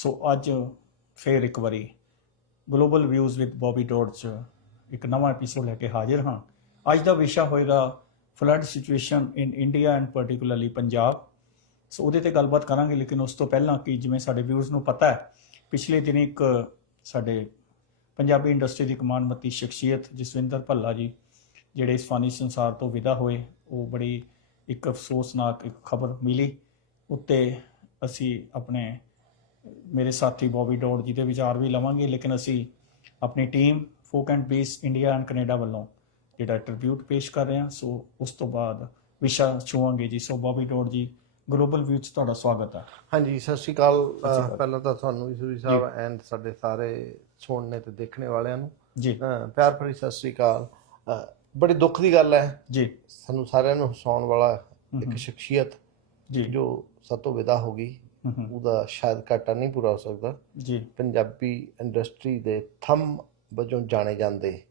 ਸੋ ਅੱਜ ਫੇਰ ਇੱਕ ਵਾਰੀ global views with Bobby Dodd ਚ ਇੱਕ ਨਵਾਂ ਐਪੀਸੋਡ ਲੈ ਕੇ ਹਾਜ਼ਰ ਹਾਂ। ਅੱਜ ਦਾ ਵਿਸ਼ਾ ਹੋਏਗਾ flood situation in India and particularly Punjab. So ਉਹਦੇ ਤੇ ਗੱਲਬਾਤ ਕਰਾਂਗੇ, ਲੇਕਿਨ ਉਸ ਤੋਂ ਪਹਿਲਾਂ ਕਿ ਜਿਵੇਂ ਸਾਡੇ ਵਿਊਜ਼ ਨੂੰ ਪਤਾ ਹੈ, ਪਿਛਲੇ ਦਿਨ ਇੱਕ ਸਾਡੇ ਪੰਜਾਬੀ ਇੰਡਸਟਰੀ ਦੀ ਕਮਾਨਮਤੀ ਸ਼ਖਸੀਅਤ ਜਸਵਿੰਦਰ ਭੱਲਾ ਜੀ, ਜਿਹੜੇ ਇਸ ਫਾਨੀ ਸੰਸਾਰ ਤੋਂ ਵਿਦਾ ਹੋਏ, ਉਹ ਬੜੀ ਇੱਕ ਅਫਸੋਸਨਾਕ ਇੱਕ ਖਬਰ ਮਿਲੀ। ਉੱਤੇ ਅਸੀਂ ਆਪਣੇ ਮੇਰੇ ਸਾਥੀ ਬੌਬੀ ਡੋਡ ਜੀ ਦੇ ਵਿਚਾਰ ਵੀ ਲਵਾਂਗੇ ਲੇਕਿਨ ਅਸੀਂ ਆਪਣੀ team folk and beat India and Canada ਵੱਲੋਂ ਜਿਹੜਾ ਟ੍ਰਿਬਿਊਟ ਪੇਸ਼ ਕਰ ਰਹੇ ਹਾਂ ਸੋ ਉਸ ਤੋਂ ਬਾਅਦ ਵਿਸ਼ਾ ਛੂਵਾਂਗੇ ਜੀ। ਸੋ ਬੌਬੀ ਡੋਡ ਜੀ ਗਲੋਬਲ ਵਿਊ 'ਚ ਤੁਹਾਡਾ ਸਵਾਗਤ ਹੈ। ਹਾਂਜੀ ਸਤਿ ਸ਼੍ਰੀ ਅਕਾਲ। ਪਹਿਲਾਂ ਤਾਂ ਤੁਹਾਨੂੰ ਈਸ਼ਵਰੀ ਸਾਹਿਬ ਐਂਡ ਸਾਡੇ ਸਾਰੇ ਸੁਣਨੇ ਤੇ ਦੇਖਣੇ ਵਾਲਿਆਂ ਨੂੰ। ਜੀ। ਪਿਆਰ ਭਰੀ ਸਤਿ ਸ਼੍ਰੀ ਅਕਾਲ। ਬੜੀ ਦੁੱਖ ਦੀ ਗੱਲ ਹੈ। ਜੀ। ਸਾਨੂੰ ਸਾਰਿਆਂ ਨੂੰ ਹਸਾਉਣ ਵਾਲਾ ਇੱਕ ਸ਼ਖਸੀਅਤ ਜੀ। ਜੋ ਸਾਤੋਂ ਵਿਦਾ ਹੋ ਗਈ। ਉਹਦਾ ਸ਼ਾਇਦ ਘਾਟਾ ਨਹੀਂ ਪੂਰਾ ਹੋ ਸਕਦਾ। ਜੀ। ਪੰਜਾਬੀ ਇੰਡਸਟਰੀ ਦੇ ਥੰਮ ਵਜੋਂ ਜਾਣੇ ਜਾਂਦੇ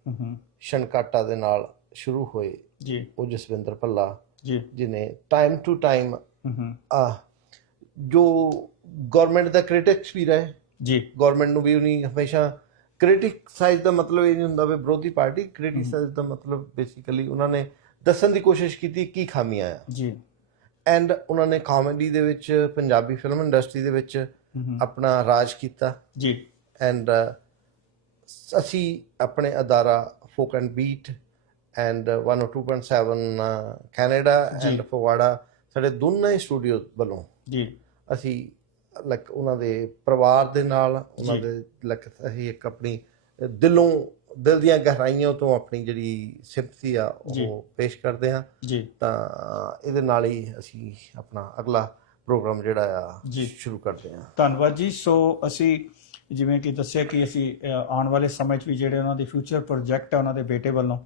ਸ਼ਨਕਾਟਾ ਦੇ ਨਾਲ ਸ਼ੁਰੂ ਹੋਏ ਜੀ। ਉਹ ਜਸਵਿੰਦਰ ਭੱਲਾ ਜੀ। ਜਿਨੇ ਟਾਈਮ ਟੂ ਟਾਈਮ ਹਮ ਹਮ, ਜੋ ਗਵਰਨਮੈਂਟ ਦਾ ਕ੍ਰਿਟਿਕਸ ਵੀ ਰਹੇ। ਜੀ। ਗਵਰਨਮੈਂਟ ਨੂੰ ਵੀ ਉਹਨੀ ਹਮੇਸ਼ਾ ਕ੍ਰਿਟਿਸਾਈਜ਼ ਦਾ ਮਤਲਬ ਇਹ ਨਹੀਂ ਹੁੰਦਾ ਵੀ ਵਿਰੋਧੀ ਪਾਰਟੀ ਕ੍ਰਿਟਿਸਾਈਜ਼ ਦਾ ਮਤਲਬ ਬੇਸਿਕਲੀ ਉਹਨਾਂ ਨੇ ਦੱਸਣ ਦੀ ਕੋਸ਼ਿਸ਼ ਕੀਤੀ ਕੀ ਖਾਮੀਆਂ ਆ। ਜੀ। ਐਂਡ ਉਹਨਾਂ ਨੇ ਕਾਮੇਡੀ ਦੇ ਵਿੱਚ ਪੰਜਾਬੀ ਫਿਲਮ ਇੰਡਸਟਰੀ ਦੇ ਵਿੱਚ ਆਪਣਾ ਰਾਜ ਕੀਤਾ। ਜੀ। ਐਂਡ ਅਸੀਂ ਆਪਣੇ ਅਦਾਰਾ folk and beat and 102.7 Canada and Phagwara ਸਾਡੇ ਦੋਨਾਂ ਹੀ ਸਟੂਡੀਓ ਵੱਲੋਂ। ਜੀ। ਅਸੀਂ ਲਾਈਕ ਉਹਨਾਂ ਦੇ ਪਰਿਵਾਰ ਦੇ ਨਾਲ ਉਹਨਾਂ। ਦੇ ਲਾਈਕ ਅਸੀਂ ਇੱਕ ਆਪਣੀ ਦਿਲੋਂ ਦਿਲ ਦੀਆਂ ਗਹਿਰਾਈਆਂ ਤੋਂ ਆਪਣੀ ਜਿਹੜੀ ਸਿੰਪਥੀ ਆ। ਉਹ ਪੇਸ਼ ਕਰਦੇ ਹਾਂ। ਜੀ। ਤਾਂ ਇਹਦੇ ਨਾਲ ਹੀ ਅਸੀਂ ਆਪਣਾ ਅਗਲਾ ਪ੍ਰੋਗਰਾਮ ਜਿਹੜਾ ਆ ਜੀ। ਸ਼ੁਰੂ ਕਰਦੇ ਹਾਂ। ਧੰਨਵਾਦ ਜੀ। ਸੋ ਅਸੀਂ ਜਿਵੇਂ ਕਿ ਦੱਸਿਆ ਕਿ ਅਸੀਂ ਆਉਣ ਵਾਲੇ ਸਮੇਂ 'ਚ ਵੀ ਜਿਹੜੇ ਉਹਨਾਂ ਦੇ ਫਿਊਚਰ ਪ੍ਰੋਜੈਕਟ ਹੈ ਉਹਨਾਂ ਦੇ ਬੇਟੇ ਵੱਲੋਂ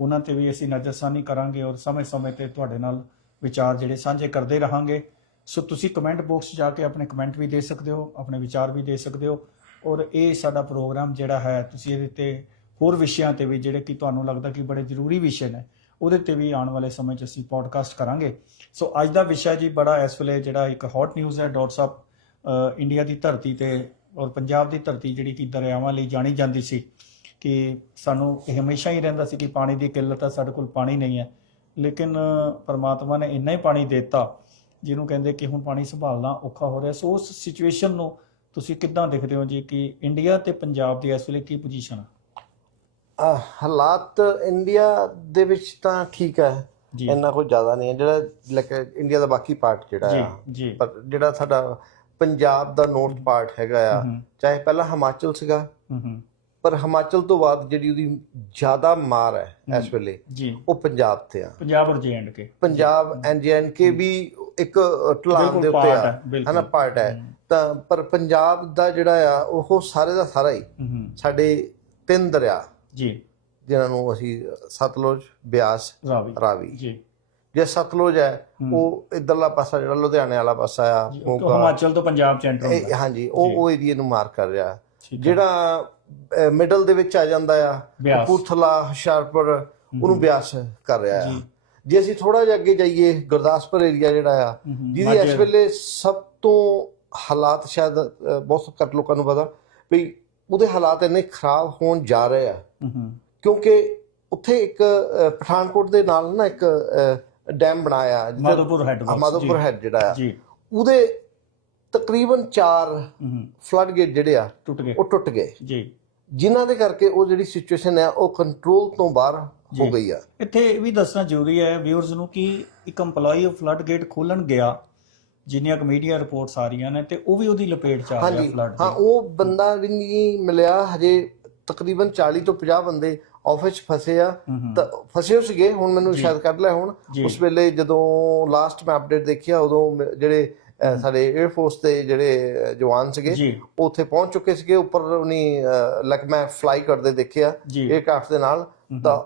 ਉਹਨਾਂ ਤੇ ਵੀ ਅਸੀਂ ਨਜ਼ਰਸਾਨੀ ਕਰਾਂਗੇ ਔਰ ਸਮੇਂ-ਸਮੇਂ ਤੇ ਤੁਹਾਡੇ ਨਾਲ ਵਿਚਾਰ ਜਿਹੜੇ ਸਾਂਝੇ ਕਰਦੇ ਰਹਾਂਗੇ। ਸੋ ਤੁਸੀਂ ਕਮੈਂਟ ਬਾਕਸ 'ਚ ਜਾ ਕੇ ਆਪਣੇ ਕਮੈਂਟ ਵੀ ਦੇ ਸਕਦੇ ਹੋ ਆਪਣੇ ਵਿਚਾਰ ਵੀ ਦੇ ਸਕਦੇ ਹੋ ਔਰ ਇਹ ਸਾਡਾ ਪ੍ਰੋਗਰਾਮ ਜਿਹੜਾ ਹੈ ਤੁਸੀਂ ਇਹਦੇ ਤੇ ਹੋਰ ਵਿਸ਼ਿਆਂ ਤੇ ਵੀ ਜਿਹੜੇ ਕਿ ਤੁਹਾਨੂੰ ਲੱਗਦਾ ਕਿ ਬੜੇ ਜ਼ਰੂਰੀ ਵਿਸ਼ੇ ਨੇ, ਉਹਦੇ ਤੇ ਵੀ ਆਉਣ ਵਾਲੇ ਸਮੇਂ 'ਚ ਅਸੀਂ ਪੋਡਕਾਸਟ ਕਰਾਂਗੇ। ਸੋ ਅੱਜ ਦਾ ਵਿਸ਼ਾ ਜੀ ਬੜਾ ਇਸ ਵੇਲੇ ਜਿਹੜਾ ਇੱਕ ਹੌਟ ਨਿਊਜ਼ ਹੈ ਡਾਟ ਸਾਹਿਬ ਇੰਡੀਆ ਦੀ ਧਰਤੀ ਤੇ ਔਰ ਪੰਜਾਬ ਦੀ ਧਰਤੀ ਜਿਹੜੀ ਕਿ ਦਰਿਆਵਾਂ ਲਈ ਜਾਣੀ ਜਾਂਦੀ ਸੀ ਕਿ ਸਾਨੂੰ ਇਹ ਹਮੇਸ਼ਾ ਹੀ ਰਹਿੰਦਾ ਸੀ ਕਿ ਪਾਣੀ ਦੀ ਕਿੱਲਤ ਹੈ ਸਾਡੇ ਕੋਲ ਪਾਣੀ ਨਹੀਂ ਹੈ, ਲੇਕਿਨ ਪਰਮਾਤਮਾ ਨੇ ਇੰਨਾ ਹੀ ਪਾਣੀ ਦੇ ਦਿੱਤਾ, ਜਿਹਨੂੰ ਕਹਿੰਦੇ ਕਿ ਹੁਣ ਪਾਣੀ ਸੰਭਾਲਣਾ ਔਖਾ ਹੋ ਰਿਹਾ। ਸੋ ਉਸ ਸਿਚੁਏਸ਼ਨ ਨੂੰ ਤੁਸੀਂ ਕਿੱਦਾਂ ਦੇਖਦੇ ਹੋ ਜੀ ਕਿ ਇੰਡੀਆ ਤੇ ਪੰਜਾਬ ਦੀ ਇਸ ਵੇਲੇ ਕੀ ਪੋਜੀਸ਼ਨ ਹੈ ਹਾਲਾਤ ਇੰਡੀਆ ਦੇ ਵਿੱਚ ਤਾਂ ਠੀਕ ਹੈ। ਇੰਨਾ ਕੋਈ ਜ਼ਿਆਦਾ ਨਹੀਂ ਹੈ। ਜਿਹੜਾ ਲਾਈਕ ਇੰਡੀਆ ਦਾ ਬਾਕੀ ਪਾਰਟ ਜਿਹੜਾ ਆ ਪਰ ਜਿਹੜਾ ਸਾਡਾ ਪੰਜਾਬ ਦਾ ਨੌਰਥ ਪਾਰਟ ਹੈਗਾ ਆ ਚਾਹੇ ਪਹਿਲਾਂ ਹਿਮਾਚਲ ਸੀਗਾ ਪਰ ਹਿਮਾਚਲ ਤੋਂ ਬਾਅਦ ਜਿਹੜੀ ਉਹਦੀ ਜ਼ਿਆਦਾ ਮਾਰ ਹੈ ਇਸ ਵੇਲੇ ਉਹ ਪੰਜਾਬ ਤੇ ਆ। ਪੰਜਾਬ ਔਰ ਜੇ। ਐਂਡ ਕੇ ਪੰਜਾਬ ਐਨਜੀਐਨਕੇ ਵੀ ਇੱਕ ਬਿਲਕੁਲ ਦੇ ਉੱਤੇ ਆ। ਹਨਾ ਪਾਰਟ ਹੈ। ਤਾਂ ਪਰ ਪੰਜਾਬ ਦਾ ਜਿਹੜਾ ਆ ਉਹ ਸਾਰੇ ਦਾ ਸਾਰਾ ਹੀ। ਸਾਡੇ ਤਿੰਨ ਦਰਿਆ। ਜੀ। ਜਿਨ੍ਹਾਂ ਨੂੰ ਅਸੀਂ ਸਤਲੁਜ ਬਿਆਸ ਰਾਵੀ। ਰਾਵੀ। ਜੀ। ਜੇ ਸਤਲੁਜ ਹੈ ਉਹ ਇਧਰਲਾ ਪਾਸਾ ਜਿਹੜਾ ਲੁਧਿਆਣੇ ਵਾਲਾ ਪਾਸਾ ਆ ਉਹ ਮੋਗਾ ਹਿਮਾਚਲ ਤੋਂ ਪੰਜਾਬ ਚ ਐਂਟਰ ਹੁੰਦਾ। ਹਾਂਜੀ ਉਹ ਉਹ ਏਰੀਆ ਨੂੰ ਮਾਰ ਕਰ ਰਿਹਾ। ਜਿਹੜਾ ਮਿਡਲ ਦੇ ਵਿੱਚ ਆ ਜਾਂਦਾ ਆ। ਕਪੂਰਥਲਾ ਹੁਸ਼ਿਆਰਪੁਰ ਉਹਨੂੰ ਬਿਆਸ ਕਰ ਰਿਹਾ ਆ। ਜੇ। ਅਸੀਂ ਥੋੜਾ ਜਿਹਾ ਅੱਗੇ ਜਾਈਏ ਗੁਰਦਾਸਪੁਰ ਏਰੀਆ ਜਿਹੜਾ ਆ ਜਿਹਦੀ ਇਸ ਵੇਲੇ। ਸਭ ਤੋਂ ਹਾਲਾਤ ਸ਼ਾਇਦ ਬਹੁਤ ਘੱਟ ਲੋਕਾਂ ਨੂੰ ਪਤਾ ਵੀ ਉਹਦੇ ਹਾਲਾਤ ਇੰਨੇ ਖਰਾਬ ਹੋਣ ਜਾ ਰਹੇ ਆ। ਕਿਉਂਕਿ ਉੱਥੇ ਇੱਕ ਪਠਾਨਕੋਟ ਦੇ ਨਾਲ ਨਾ ਇੱਕ ਡੈਮ ਬਣਾਇਆ ਮਾਧੋਪੁਰ ਹੈਡ ਮਾਧੋਪੁਰ ਹੈਡ ਜਿਹੜਾ ਆ। ਉਹਦੇ ਤਕਰੀਬਨ 4 ਹਮ, ਹਮ, ਫਲੱਡ ਗੇਟ ਜਿਹੜੇ ਆ ਟੁੱਟ ਗਏ। ਉਹ ਟੁੱਟ ਗਏ। ਜੀ। ਜਿਨ੍ਹਾਂ ਦੇ ਕਰਕੇ ਉਹ ਜਿਹੜੀ ਸਿਚੁਏਸ਼ਨ ਹੈ ਉਹ ਕੰਟਰੋਲ ਤੋਂ ਬਾਹਰ ਹੋ ਗਈ ਆ। ਇੱਥੇ ਇਹ ਵੀ ਦੱਸਣਾ ਜ਼ਰੂਰੀ ਹੈ ਵਿਊਅਰਸ ਨੂੰ ਕਿ ਇੱਕ EMPLOYEE ਫਲੱਡ ਗੇਟ ਖੋਲਣ ਗਿਆ ਜਿੰਨੀਆਂ ਕੁ ਮੀਡੀਆ ਰਿਪੋਰਟਸ ਆ ਰਹੀਆਂ ਨੇ ਤੇ ਉਹ ਵੀ ਉਹਦੀ ਲਪੇਟ ਚ ਆ ਗਿਆ ਫਲੱਡ ਹਾਂ ਉਹ ਬੰਦਾ ਵੀ ਨਹੀਂ ਮਿਲਿਆ ਹਜੇ ਤਕਰੀਬਨ 40 ਤੋਂ 50 ਬੰਦੇ ਆਫਿਸ ਫਸੇ ਆ। ਤਾਂ ਫਸੇ ਹੋ ਸੀਗੇ ਹੁਣ ਮੈਨੂੰ ਸ਼ਾਇਦ ਕੱਢ ਲਿਆ ਹੁਣ। ਉਸ ਵੇਲੇ ਜਦੋਂ ਲਾਸਟ ਮੈਂ ਅਪਡੇਟ ਦੇਖਿਆ ਉਦੋਂ ਜਿਹੜੇ ਸਾਡੇ 에ਅਰ ਫੋਰਸ ਦੇ ਜਿਹੜੇ ਜਵਾਨ ਸੀਗੇ ਉਹ ਉੱਥੇ ਪਹੁੰਚ ਚੁੱਕੇ ਸੀਗੇ। ਉੱਪਰ ਉਹਨੀ ਲੱਕ ਮੈਂ ਫਲਾਈ ਕਰਦੇ ਦੇਖਿਆ 에ਅਰਕ੍ਰਾਫਟ ਦੇ ਨਾਲ। ਤਾਂ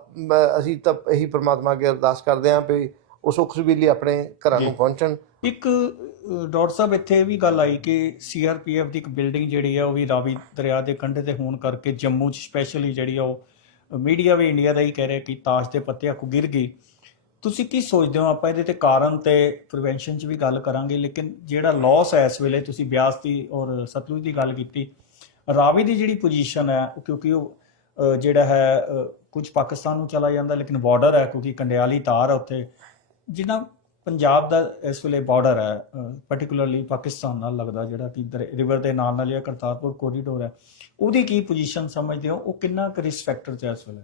ਅਸੀਂ ਤਾਂ ਇਹੀ ਪ੍ਰਮਾਤਮਾ ਅੱਗੇ ਅਰਦਾਸ ਕਰਦੇ ਹਾਂ ਵੀ ਉਹ ਸੁੱਖ ਸੁਬੀਲੀ ਆਪਣੇ ਘਰਾਂ ਨੂੰ ਪਹੁੰਚਣ। ਇੱਕ ਡਾਕਟਰ ਸਾਹਿਬ, ਇੱਥੇ ਇਹ ਵੀ ਗੱਲ ਆਈ ਕਿ ਸੀਆਰਪੀਐਫ ਦੀ ਇੱਕ ਬਿਲਡਿੰਗ ਜਿਹੜੀ ਆ, ਉਹ ਵੀ ਰਾਵੀ ਦਰਿਆ ਦੇ ਕੰਢੇ ਤੇ ਹੋਣ ਕਰਕੇ ਜੰਮੂ ਚ ਸਪੈਸ਼ਲੀ ਜਿਹੜੀ ਆ, ਉਹ ਮੀਡੀਆ ਵੀ ਇੰਡੀਆ ਦਾ ਹੀ ਕਹਿ ਰਿਹਾ ਕਿ ਤਾਸ਼ ਦੇ ਪੱਤੇ ਆਕੂ ਗਿਰ ਗਈ। ਤੁਸੀਂ ਕੀ ਸੋਚਦੇ ਹੋ? ਆਪਾਂ ਇਹਦੇ ਤੇ ਕਾਰਨ ਤੇ ਪ੍ਰੀਵੈਂਸ਼ਨ 'ਚ ਵੀ ਗੱਲ ਕਰਾਂਗੇ, ਲੇਕਿਨ ਜਿਹੜਾ ਲਾਸ ਹੈ ਇਸ ਵੇਲੇ, ਤੁਸੀਂ ਬਿਆਸ ਦੀ ਔਰ ਸਤਲੁਜ ਦੀ ਗੱਲ ਕੀਤੀ, ਰਾਵੀ ਦੀ ਜਿਹੜੀ ਪੋਜੀਸ਼ਨ ਹੈ ਕਿਉਂਕਿ ਉਹ ਜਿਹੜਾ ਹੈ ਕੁਝ ਪਾਕਿਸਤਾਨ ਨੂੰ ਚਲਾ ਜਾਂਦਾ, ਲੇਕਿਨ ਬਾਰਡਰ ਹੈ ਕਿਉਂਕਿ ਕੰਡਿਆਲੀ ਤਾਰ ਹੈ ਉੱਥੇ ਜਿੱਦਾਂ ਪੰਜਾਬ ਦਾ ਇਸ ਵੇਲੇ ਬਾਰਡਰ ਹੈ ਪਾਰਟਿਕੂਲਰਲੀ ਪਾਕਿਸਤਾਨ ਨਾਲ ਲੱਗਦਾ ਜਿਹੜਾ ਕਿ ਰਿਵਰ ਦੇ ਨਾਲ ਨਾਲ ਜਿਹੜਾ ਕਰਤਾਰਪੁਰ ਕੋਰੀਡੋਰ ਹੈ। ਉਹਦੀ ਕੀ ਪੋਜੀਸ਼ਨ ਸਮਝਦੇ ਹੋ? ਉਹ ਕਿੰਨਾ ਕੁ ਰਿਸਕ ਫੈਕਟਰ 'ਚ ਇਸ ਵੇਲੇ?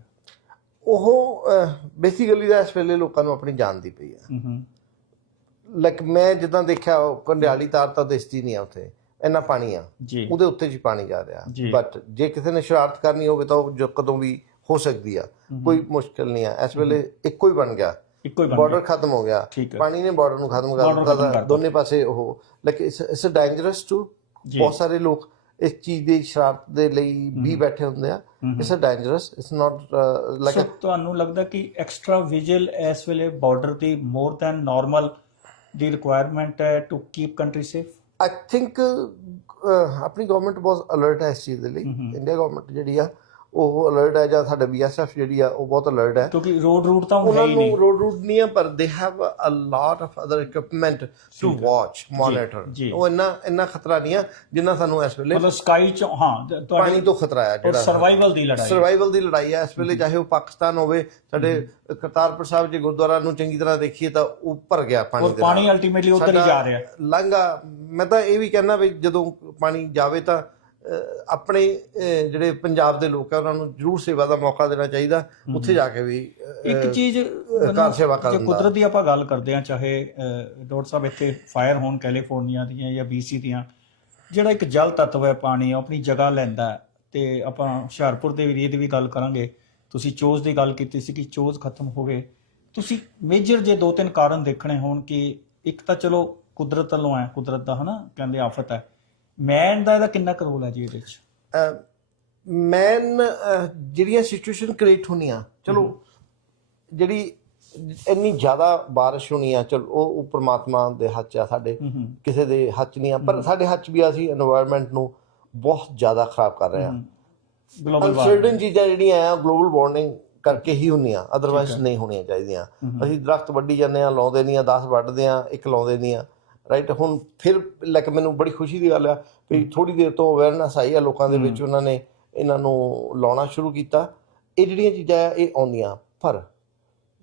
ਉਹ ਬੇਸਿਕਲੀ ਦਾ ਇਸ ਵੇਲੇ ਲੋਕਾਂ ਨੂੰ ਆਪਣੀ ਜਾਨ ਦੀ ਪਈ ਹੂੰ। ਲਾਈਕ ਮੈਂ ਜਿੱਦਾਂ ਦੇਖਿਆ ਕੰਡਿਆਲੀ ਤਾਰ ਤਾਂ ਦਿਸਦੀ ਨਹੀਂ ਆ ਉੱਥੇ। ਇੰਨਾ ਪਾਣੀ ਆ। ਉਹਦੇ ਉੱਤੇ ਜੀ ਪਾਣੀ ਜਾ ਰਿਹਾ। ਬਟ ਜੇ ਕਿਸੇ ਨੇ ਸ਼ਰਾਰਤ ਕਰਨੀ ਹੋਵੇ ਤਾਂ ਉਹ ਜੋ ਕਦੋਂ ਵੀ ਹੋ ਸਕਦੀ ਆ। ਕੋਈ ਮੁਸ਼ਕਲ ਨਹੀਂ ਆ। ਇਸ ਵੇਲੇ ਇੱਕੋ ਹੀ ਬਣ ਗਿਆ। ਇੱਕੋ ਹੀ ਬਣ ਬਾਰਡਰ ਖਤਮ ਹੋ ਗਿਆ। ਠੀਕ ਹੈ। ਪਾਣੀ ਨੇ ਬਾਰਡਰ ਨੂੰ ਖਤਮ ਕਰ Border ਖਤਮ ਦਿੱਤਾ ਕਰਤਾ। ਦੋਨੇ ਪਾਸੇ ਉਹ। ਲਾਈਕ ਇਟਸ ਡੇਂਜਰਸ ਟੂ ਜੀ। ਬਹੁਤ ਸਾਰੇ ਲੋਕ ਇਸ ਚੀਜ਼ ਦੀ ਸ਼ਰਾਰਤ ਦੇ ਲਈ ਵੀ ਬੈਠੇ ਹੁੰਦੇ ਆ। It's dangerous it's not like so ਤੁਹਾਨੂੰ ਲੱਗਦਾ ਕਿ ਐਕਸਟਰਾ ਵਿਜੀਲ ਇਸ ਵੇਲੇ ਬਾਰਡਰ ਦੀ ਮੋਰ ਦੈਨ ਨਾਰਮਲ ਦੀ ਰਿਕੁਆਇਰਮੈਂਟ ਹੈ to keep country safe I think ਆਪਣੀ ਗਵਰਨਮੈਂਟ ਬਹੁਤ ਅਲਰਟ ਹੈ ਇਸ ਚੀਜ਼ ਦੇ ਲਈ। ਇੰਡੀਆ ਗਵਰਨਮੈਂਟ ਜਿਹੜੀ ਆ ਉਹ ਅਲਰਟ ਹੈ ਜਾਂ ਸਾਡਾ ਬੀਐਸਐਫ ਜਿਹੜੀ ਆ ਉਹ ਬਹੁਤ ਅਲਰਟ ਹੈ। ਕਿਉਂਕਿ ਰੋਡ ਰੂਟ ਤਾਂ ਹੈ ਉਹਨਾਂ ਹੀ ਨਹੀਂ। ਨੂੰ ਰੋਡ ਰੂਟ ਨਹੀਂ ਆ ਪਰ they have a lot of other equipment to watch monitor. ਉਹ ਇੰਨਾ ਇੰਨਾ ਖਤਰਾ ਨਹੀਂ ਆ ਜਿੰਨਾ ਸਾਨੂੰ ਇਸ ਵੇਲੇ ਮਤਲਬ ਸਕਾਈ ਚ ਹਾਂ ਪਾਣੀ ਤੋਂ ਖਤਰਾ ਹੈ ਜਿਹੜਾ ਸਰਵਾਈਵਲ ਦੀ ਲੜਾਈ। ਸਰਵਾਈਵਲ ਦੀ ਲੜਾਈ ਹੈ ਇਸ ਵੇਲੇ ਚਾਹੇ ਉਹ ਪਾਕਿਸਤਾਨ ਹੋਵੇ ਸਾਡੇ ਕਰਤਾਰਪੁਰ ਸਾਹਿਬ ਜੇ ਗੁਰਦੁਆਰਾ ਨੂੰ ਚੰਗੀ ਤਰ੍ਹਾਂ ਦੇਖੀਏ ਤਾਂ ਉਹ ਭਰ ਗਿਆ ਪਾਣੀ ਦੇ ਪਾਣੀ ਅਲਟੀਮੇਟਲੀ ਉੱਧਰ ਹੀ ਜਾ ਰਿਹਾ। ਲੰਘਾ ਮੈਂ ਤਾਂ ਇਹ ਵੀ ਕਹਿੰਦਾ ਵੀ ਜਦੋਂ ਪਾਣੀ ਜਾਵੇ ਤਾਂ ਆਪਣੇ ਜਿਹੜੇ ਪੰਜਾਬ ਦੇ ਲੋਕ ਆ ਉਹਨਾਂ ਨੂੰ ਜ਼ਰੂਰ ਸੇਵਾ ਦਾ ਮੌਕਾ ਦੇਣਾ ਚਾਹੀਦਾ। ਉੱਥੇ ਜਾ ਕੇ ਵੀ ਇੱਕ ਚੀਜ਼ ਕਾਰ ਸੇਵਾ ਕਰਨ ਦਾ। ਕੁਦਰਤ ਦੀ ਆਪਾਂ ਗੱਲ ਕਰਦੇ ਹਾਂ ਚਾਹੇ ਡਾਕਟਰ ਸਾਹਿਬ ਇੱਥੇ ਫਾਇਰ ਹੋਣ ਕੈਲੀਫੋਰਨੀਆ ਦੀਆਂ ਜਾਂ ਬੀਸੀ ਦੀਆਂ ਜਿਹੜਾ ਇੱਕ ਜਲ ਤੱਤਵ ਹੈ ਪਾਣੀ ਆਪਣੀ ਜਗ੍ਹਾ ਲੈਂਦਾ ਤੇ ਆਪਾਂ ਹੁਸ਼ਿਆਰਪੁਰ ਦੇ ਏਰੀਏ ਦੀ ਵੀ ਗੱਲ ਕਰਾਂਗੇ। ਤੁਸੀਂ ਚੋਜ਼ ਦੀ ਗੱਲ ਕੀਤੀ ਸੀ ਕਿ ਚੋਜ਼ ਖਤਮ ਹੋ ਗਏ ਤੁਸੀਂ ਮੇਜਰ ਜੇ ਦੋ ਤਿੰਨ ਕਾਰਨ ਦੇਖਣੇ ਹੋਣ ਕਿ ਇੱਕ ਤਾਂ ਚਲੋ ਕੁਦਰਤ ਵੱਲੋਂ ਹੈ ਕੁਦਰਤ ਦਾ ਹਨਾ ਕਹਿੰਦੇ ਆਫਤ ਹੈ। ਮੈਨ ਦਾ ਇਹਦਾ ਕਿੰਨਾ ਕੁ ਰੋਲ ਹੈ ਜੀ ਇਹਦੇ ਵਿੱਚ? ਮੈਨ ਜਿਹੜੀਆਂ ਸਿਚੁਏਸ਼ਨ ਕ੍ਰੀਏਟ ਹੋਣੀਆਂ ਚਲੋ ਜਿਹੜੀ ਇੰਨੀ ਜ਼ਿਆਦਾ بارش ਹੋਣੀ ਆ ਚਲ ਉਹ ਪਰਮਾਤਮਾ ਦੇ ਹੱਥ ਆ ਸਾਡੇ ਕਿਸੇ ਦੇ ਹੱਥ ਨਹੀਂ ਆ ਪਰ ਸਾਡੇ ਹੱਥ ਚ ਵੀ ਅਸੀਂ এনवायरमेंट ਨੂੰ ਬਹੁਤ ਜ਼ਿਆਦਾ ਖਰਾਬ ਕਰ ਰਹੇ ਆ। ਗਲੋਬਲ ਵਾਰਮਿੰਗ ਚੀਜ਼ਾਂ ਜਿਹੜੀਆਂ ਆ ਗਲੋਬਲ ਵਾਰਮਿੰਗ ਕਰਕੇ ਹੀ ਹੁੰਦੀਆਂ ਅਦਰਵਾਇਜ਼ ਨਹੀਂ ਹੋਣੀਆਂ ਚਾਹੀਦੀਆਂ। ਅਸੀਂ ਦਰਖਤ ਵੱਢੀ ਜਾਂਦੇ ਆ ਲਾਉਂਦੇ ਨਹੀਂ ਆ 10 ਵੱਢਦੇ ਆ ਇੱਕ ਲਾਉਂਦੇ ਨਹੀਂ ਆ। ਰਾਈਟ ਹੁਣ ਫਿਰ ਲਾਈਕ ਮੈਨੂੰ ਬੜੀ ਖੁਸ਼ੀ ਦੀ ਗੱਲ ਆ ਵੀ ਥੋੜੀ ਦੇਰ ਤੋਂ ਅਵੇਅਰਨੈਸ ਆਈ ਆ ਲੋਕਾਂ ਦੇ ਵਿੱਚ ਉਹਨਾਂ ਨੇ ਇਹਨਾਂ ਨੂੰ ਲਾਉਣਾ ਸ਼ੁਰੂ ਕੀਤਾ। ਇਹ ਜਿਹੜੀਆਂ ਚੀਜ਼ਾਂ ਆ ਇਹ ਆਉਂਦੀਆਂ। ਪਰ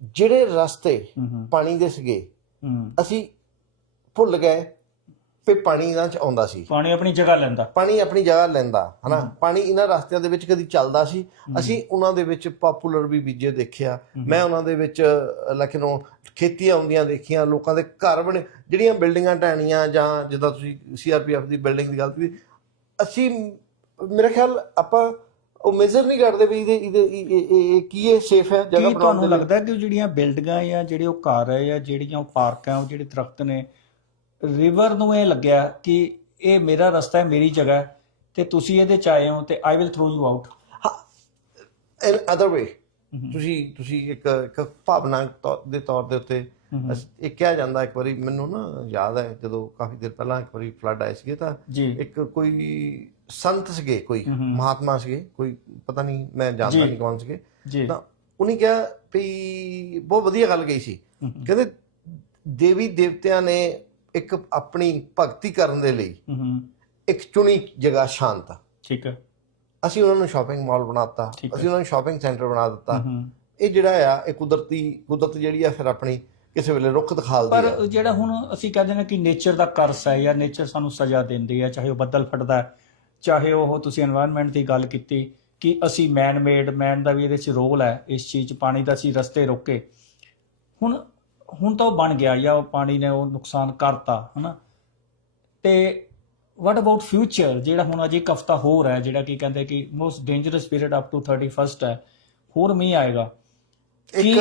ਜਿਹੜੇ ਰਸਤੇ ਪਾਣੀ ਦੇ ਸੀਗੇ ਅਸੀਂ ਭੁੱਲ ਗਏ ਵੀ ਪਾਣੀ ਇਹਨਾਂ 'ਚ ਆਉਂਦਾ ਸੀ। ਪਾਣੀ ਆਪਣੀ ਜਗ੍ਹਾ ਲੈਂਦਾ। ਪਾਣੀ ਆਪਣੀ ਜਗ੍ਹਾ ਲੈਂਦਾ ਹਨਾ? ਪਾਣੀ ਇਹਨਾਂ ਰਸਤਿਆਂ ਦੇ ਵਿੱਚ ਕਦੀ ਚੱਲਦਾ ਸੀ। ਅਸੀਂ ਉਹਨਾਂ ਦੇ ਵਿੱਚ ਪਪੂਲਰ ਵੀ ਬੀਜੇ ਦੇਖਿਆ। ਮੈਂ ਉਹਨਾਂ ਦੇ ਵਿੱਚ ਉਹ ਖੇਤੀਆਂ ਹੁੰਦੀਆਂ ਦੇਖੀਆਂ ਲੋਕਾਂ ਦੇ ਘਰ ਬਣੇ। ਜਿਹੜੀਆਂ ਬਿਲਡਿੰਗਾਂ ਟਾਣੀਆਂ ਜਾਂ ਜਿੱਦਾਂ ਤੁਸੀਂ ਸੀਆਰਪੀਐਫ ਦੀ ਬਿਲਡਿੰਗ ਦੀ ਗੱਲ ਕੀਤੀ ਅਸੀਂ ਮੇਰਾ ਖਿਆਲ ਆਪਾਂ ਉਹ ਮੇਜ਼ਰ ਨਹੀਂ ਕਰਦੇ ਵੀ ਇਹਦੇ ਇਹਦੇ ਇਹ- ਇਹ ਇਹ- ਇਹ ਕੀ ਇਹ ਸੇਫ ਹੈ ਜਗ੍ਹਾ ਬਣਾਉਣ ਤੁਹਾਨੂੰ ਦੇ ਲਈ? ਲੱਗਦਾ ਕਿ ਜਿਹੜੀਆਂ ਬਿਲਡਿੰਗਾਂ ਜਾਂ ਜਿਹੜੇ ਉਹ ਘਰ ਹੈ ਜਾਂ ਜਿਹੜੀਆਂ ਉਹ ਪਾਰਕਾਂ ਉਹ ਜਿਹੜੇ ਦਰਖਤ ਨੇ ਰਿਵਰ ਨੂੰ ਇਹ ਲੱਗਿਆ ਕਿ ਇਹ ਮੇਰਾ ਰਸਤਾ ਹੈ ਮੇਰੀ ਜਗ੍ਹਾ ਹੈ ਤੇ ਤੁਸੀਂ ਇਹਦੇ ਚ ਆਏ ਹੋ ਤੇ I will throw you out in other way ਤੁਸੀਂ ਤੁਸੀਂ ਇੱਕ ਇੱਕ ਭਾਵਨਾ ਤੌ- ਦੇ ਤੌਰ ਦੇ ਉੱਤੇ ਅਸ- ਇਹ ਕਿਹਾ ਜਾਂਦਾ ਇੱਕ ਵਾਰੀ ਮੈਨੂੰ ਨਾ ਯਾਦ ਹੈ ਜਦੋਂ ਕਾਫੀ ਦੇਰ ਪਹਿਲਾਂ ਇੱਕ ਵਾਰੀ ਫਲੱਡ ਆਏ ਸੀਗੇ ਤਾਂ ਜੀ। ਇੱਕ ਕੋਈ ਸੰਤ ਸੀਗੇ ਕੋਈ ਮਹਾਤਮਾ ਸੀਗੇ ਕੋਈ ਪਤਾ ਨਹੀਂ ਮੈਂ ਜਾਣਦਾ ਨਹੀਂ ਕੌਣ ਸੀਗੇ। ਜੀ। ਤਾਂ ਉਹਨੇ ਕਿਹਾ ਵੀ ਬਹੁਤ ਵਧੀਆ ਗੱਲ ਕਹੀ ਸੀ। ਕਹਿੰਦੇ ਦੇਵੀ ਦੇਵਤਿਆਂ ਨੇ ਇੱਕ ਆਪਣੀ ਭਗਤੀ ਕਰਨ ਦੇ ਲਈ ਇੱਕ ਚੁਣੀ ਜਗ੍ਹਾ ਸ਼ਾਂਤ ਠੀਕ ਹੈ ਅਸੀਂ ਉਹਨਾਂ ਨੂੰ ਸ਼ਾਪਿੰਗ ਮਾਲ ਬਣਾਤਾ ਅਸੀਂ ਉਹਨਾਂ ਨੂੰ ਸ਼ਾਪਿੰਗ ਸੈਂਟਰ ਬਣਾ ਦਿੱਤਾ। ਇਹ ਜਿਹੜਾ ਆ ਇਹ ਕੁਦਰਤੀ ਕੁਦਰਤ ਜਿਹੜੀ ਆ ਫਿਰ ਆਪਣੀ ਕਿਸੇ ਵੇਲੇ ਰੁੱਖ ਦਿਖਾਲਦੀ ਪਰ ਜਿਹੜਾ ਹੁਣ ਅਸੀਂ ਕਹਿੰਦੇ ਨੇ ਕਿ ਨੇਚਰ ਦਾ ਕਰਸ ਹੈ ਜਾਂ ਨੇਚਰ ਸਾਨੂੰ ਸਜ਼ਾ ਦਿੰਦੀ ਹੈ ਚਾਹੇ ਉਹ ਬੱਦਲ ਫਟਦਾ ਚਾਹੇ ਉਹ ਤੁਸੀਂ এনवायरमेंट ਦੀ ਗੱਲ ਕੀਤੀ ਕਿ ਅਸੀਂ ਮੈਨ ਮੇਡ ਮੈਨ ਦਾ ਵੀ ਇਹਦੇ ਵਿੱਚ ਰੋਲ ਹੈ ਇਸ ਚੀਜ਼ 'ਚ ਪਾਣੀ ਦਾ ਅਸੀਂ ਰਸਤੇ ਰੋਕੇ। ਹੁਣ ਹੁਣ ਤਾਂ ਉਹ ਬਣ ਗਿਆ ਜਾਂ ਉਹ ਪਾਣੀ ਨੇ ਉਹ ਨੁਕਸਾਨ ਕਰਤਾ ਹਨਾ ਤੇ ਵਾਟ ਅਬਾਊਟ ਫਿਊਚਰ ਜਿਹੜਾ ਹੁਣ ਅਜੇ ਇੱਕ ਹਫਤਾ ਹੋਰ ਹੈ ਜਿਹੜਾ ਕਿ ਕਹਿੰਦੇ ਕਿ most dangerous period up to 31st ਹੈ ਹੋਰ ਮੀਂਹ ਆਏਗਾ ਇੱਕ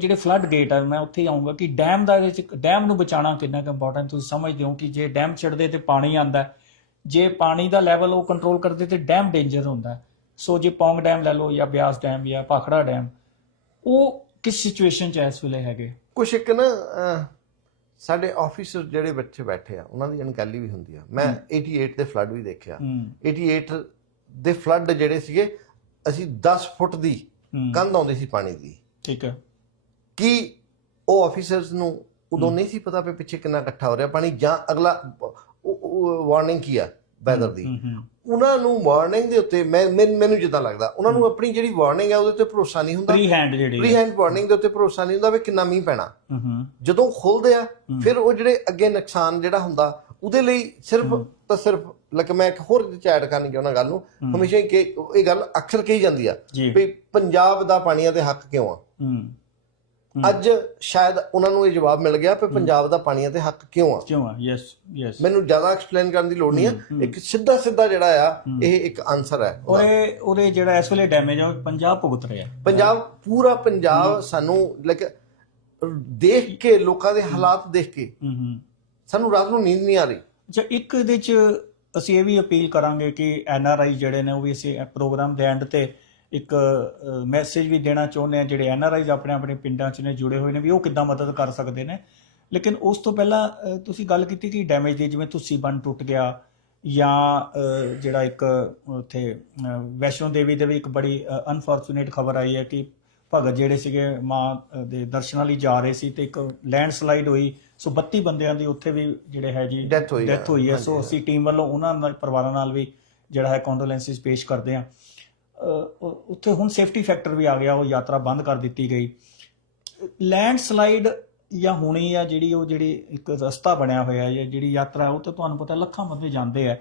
ਜਿਹੜੇ ਫਲੱਡ ਗੇਟ ਆ ਮੈਂ ਉੱਥੇ ਆਉਂਗਾ ਕਿ ਡੈਮ ਦਾ ਇਹਦੇ ਚ ਡੈਮ ਨੂੰ ਬਚਾਉਣਾ ਕਿੰਨਾ ਕੁ ਇੰਪੋਰਟੈਂਟ ਤੁਸੀਂ ਸਮਝਦੇ ਹੋ ਕਿ ਜੇ ਡੈਮ ਛੱਡਦੇ ਤੇ ਪਾਣੀ ਆਂਦਾ। ਜੇ ਪਾਣੀ ਦਾ ਲੈਵਲ ਉਹ ਕੰਟਰੋਲ ਕਰਦੇ ਤੇ ਡੈਮ ਡੇਂਜਰ ਹੁੰਦਾ। ਸੋ ਜੇ ਪੌਂਗ ਡੈਮ ਲੈ ਲਓ ਜਾਂ ਬਿਆਸ ਡੈਮ ਜਾਂ ਭਾਖੜਾ ਡੈਮ ਉਹ ਕਿਸ ਸਿਚੁਏਸ਼ਨ ਚ ਇਸ ਵੇਲੇ ਹੈਗੇ ਕੁਛ ਇੱਕ ਨਾ ਸਾਡੇ ਆਫੀਸਰ ਜਿਹੜੇ ਬੱਚੇ ਬੈਠੇ ਆ ਉਹਨਾਂ ਦੀ ਅਣਗਹਿਲੀ ਵੀ ਹੁੰਦੀ ਆ। ਮੈਂ 88 ਦੇ ਫਲੱਡ ਵੀ ਦੇਖਿਆ। ਹੂੰ। 88 ਦੇ ਫਲੱਡ ਜਿਹੜੇ ਸੀਗੇ ਅਸੀਂ 10 ਫੁੱਟ ਦੀ ਕੰਧ ਆਉਂਦੀ ਸੀ ਪਾਣੀ ਦੀ। ਠੀਕ ਹੈ ਕੀ ਉਹ ਆਫੀਸਰਸ ਨੂੰ ਉਦੋਂ ਨਹੀਂ ਸੀ ਪਤਾ ਵੀ ਪਿੱਛੇ ਕਿੰਨਾ ਇਕੱਠਾ ਹੋ ਰਿਹਾ ਪਾਣੀ ਜਾਂ ਅਗਲਾ ਵਾਰਨਿੰਗ ਕੀ ਆ ਵੈਦਰ ਦੀ? ਉਹਨਾਂ ਨੂੰ ਵਾਰਨਿੰਗ ਦੇ ਉੱਤੇ ਮੈਂ ਮੈਨ- ਜਿੱਦਾਂ ਲੱਗਦਾ ਉਹਨਾਂ ਨੂੰ ਆਪਣੀ ਜਿਹੜੀ ਵਾਰਨਿੰਗ ਹੈ ਉਹਦੇ ਉੱਤੇ ਭਰੋਸਾ ਨਹੀਂ ਹੁੰਦਾ। ਪ੍ਰੀ ਹੈਂਡ ਜਿਹੜੀ ਪ੍ਰੀ ਹੈਂਡ ਵਾਰਨਿੰਗ ਦੇ ਉੱਤੇ ਭਰੋਸਾ ਨਹੀਂ ਹੁੰਦਾ ਵੀ ਕਿੰਨਾ ਮੀਂਹ ਪੈਣਾ। ਜਦੋਂ ਖੋਲਦੇ ਆ ਫਿਰ ਉਹ ਜਿਹੜੇ ਅੱਗੇ ਨੁਕਸਾਨ ਜਿਹੜਾ ਹੁੰਦਾ ਉਹਦੇ ਲਈ ਸਿਰਫ ਤਾਂ ਸਿਰਫ ਲੱਕ ਮੈਂ ਇੱਕ ਹੋਰ ਚੈਟ ਕਰਨੀ ਚਾਹੁੰਦਾ ਗੱਲ ਨੂੰ ਹਮੇਸ਼ਾ ਹੀ ਕਿ ਇਹ ਗੱਲ ਅਕਸਰ ਕਹੀ ਜਾਂਦੀ ਆ ਵੀ ਪੰਜਾਬ ਦਾ ਪਾਣੀਆਂ ਤੇ ਹੱਕ ਕਿਉਂ ਆ? ਅੱਜ ਸ਼ਾਇਦ ਉਹਨਾਂ ਨੂੰ ਇਹ ਜਵਾਬ ਮਿਲ ਗਿਆ ਕਿ ਪੰਜਾਬ ਦਾ ਪਾਣੀਆਂ ਤੇ ਹੱਕ ਕਿਉਂ ਆ? ਕਿਉਂ ਆ? ਯੈਸ ਯੈਸ ਮੈਨੂੰ ਜ਼ਿਆਦਾ ਐਕਸਪਲੇਨ ਕਰਨ ਦੀ ਲੋੜ ਨਹੀਂ ਹੈ ਇੱਕ ਸਿੱਧਾ ਸਿੱਧਾ ਜਿਹੜਾ ਆ ਇਹ ਇੱਕ ਆਨਸਰ ਹੈ ਉਹਦੇ। ਉਹਦੇ ਜਿਹੜਾ ਇਸ ਵੇਲੇ ਡੈਮੇਜ ਆ ਪੰਜਾਬ ਭੁਗਤ ਰਿਹਾ। ਪੰਜਾਬ ਪੂਰਾ ਪੰਜਾਬ ਸਾਨੂੰ ਲਾਈਕ ਦੇਖ ਕੇ ਲੋਕਾਂ ਦੇ ਹਾਲਾਤ ਦੇਖ ਕੇ। ਸਾਨੂੰ ਰਾਤ ਨੂੰ ਨੀਂਦ ਨਹੀਂ ਆ ਰਹੀ। ਅੱਛਾ ਇੱਕ ਇਹਦੇ ਚ ਅਸੀਂ ਇਹ ਵੀ ਅਪੀਲ ਕਰਾਂਗੇ ਕਿ ਐਨ ਆਰ ਆਈ ਜਿਹੜੇ ਨੇ ਉਹ ਵੀ ਅਸੀਂ ਪ੍ਰੋਗਰਾਮ ਦੇ ਐਂਡ ਤੇ ਇੱਕ ਮੈਸੇਜ ਵੀ ਦੇਣਾ ਚਾਹੁੰਦੇ ਆ ਜਿਹੜੇ ਐਨ ਆਰ ਆਈਜ਼ ਆਪਣੇ ਆਪਣੇ ਪਿੰਡਾਂ 'ਚ ਨੇ ਜੁੜੇ ਹੋਏ ਨੇ ਵੀ ਉਹ ਕਿੱਦਾਂ ਮਦਦ ਕਰ ਸਕਦੇ ਨੇ। ਲੇਕਿਨ ਉਸ ਤੋਂ ਪਹਿਲਾਂ ਤੁਸੀਂ ਗੱਲ ਕੀਤੀ ਕਿ ਡੈਮੇਜ ਦੀ ਜਿਵੇਂ ਤੁਸੀਂ ਬੰਨ ਟੁੱਟ ਗਿਆ ਜਾਂ ਜਿਹੜਾ ਇੱਕ ਉੱਥੇ ਵੈਸ਼ਨੋ ਦੇਵੀ ਦੇ ਵੀ ਇੱਕ ਬੜੀ ਅਨਫੋਰਚੂਨੇਟ ਖਬਰ ਆਈ ਹੈ ਕਿ ਭਗਤ ਜਿਹੜੇ ਸੀਗੇ ਮਾਂ ਦੇ ਦਰਸ਼ਨਾਂ ਲਈ ਜਾ ਰਹੇ ਸੀ ਤੇ ਇੱਕ ਲੈਂਡਸਲਾਈਡ ਹੋਈ। ਸੋ 32 ਬੰਦਿਆਂ ਦੀ ਉੱਥੇ ਵੀ ਜਿਹੜੇ ਹੈ ਜੀ। ਡੈਥ ਹੋਈ ਹੈ। ਸੋ ਅਸੀਂ ਟੀਮ ਵੱਲੋਂ ਉਹਨਾਂ ਨਾਲ ਪਰਿਵਾਰਾਂ ਨਾਲ ਵੀ ਜਿਹੜਾ ਹੈ ਕੰਡੋਲੈਂਸਿਸ ਪੇਸ਼ ਕਰਦੇ ਉ- ਉੱਥੇ ਹੁਣ ਸੇਫਟੀ ਫੈਕਟਰ ਵੀ ਆ ਗਿਆ ਉਹ ਯਾਤਰਾ ਬੰਦ ਕਰ ਦਿੱਤੀ ਗਈ। ਲੈਂਡਸਲਾਈਡ ਜਾਂ ਹੋਣੀ ਆ ਜਿਹੜੀ ਉਹ ਜਿਹੜੀ ਇੱਕ ਰਸਤਾ ਬਣਿਆ ਹੋਇਆ ਹੈ ਜਾਂ ਜਿਹੜੀ ਯਾਤਰਾ ਉਹ ਤਾਂ ਤੁਹਾਨੂੰ ਪਤਾ ਲੱਖਾਂ ਬੰਦੇ ਜਾਂਦੇ ਆ।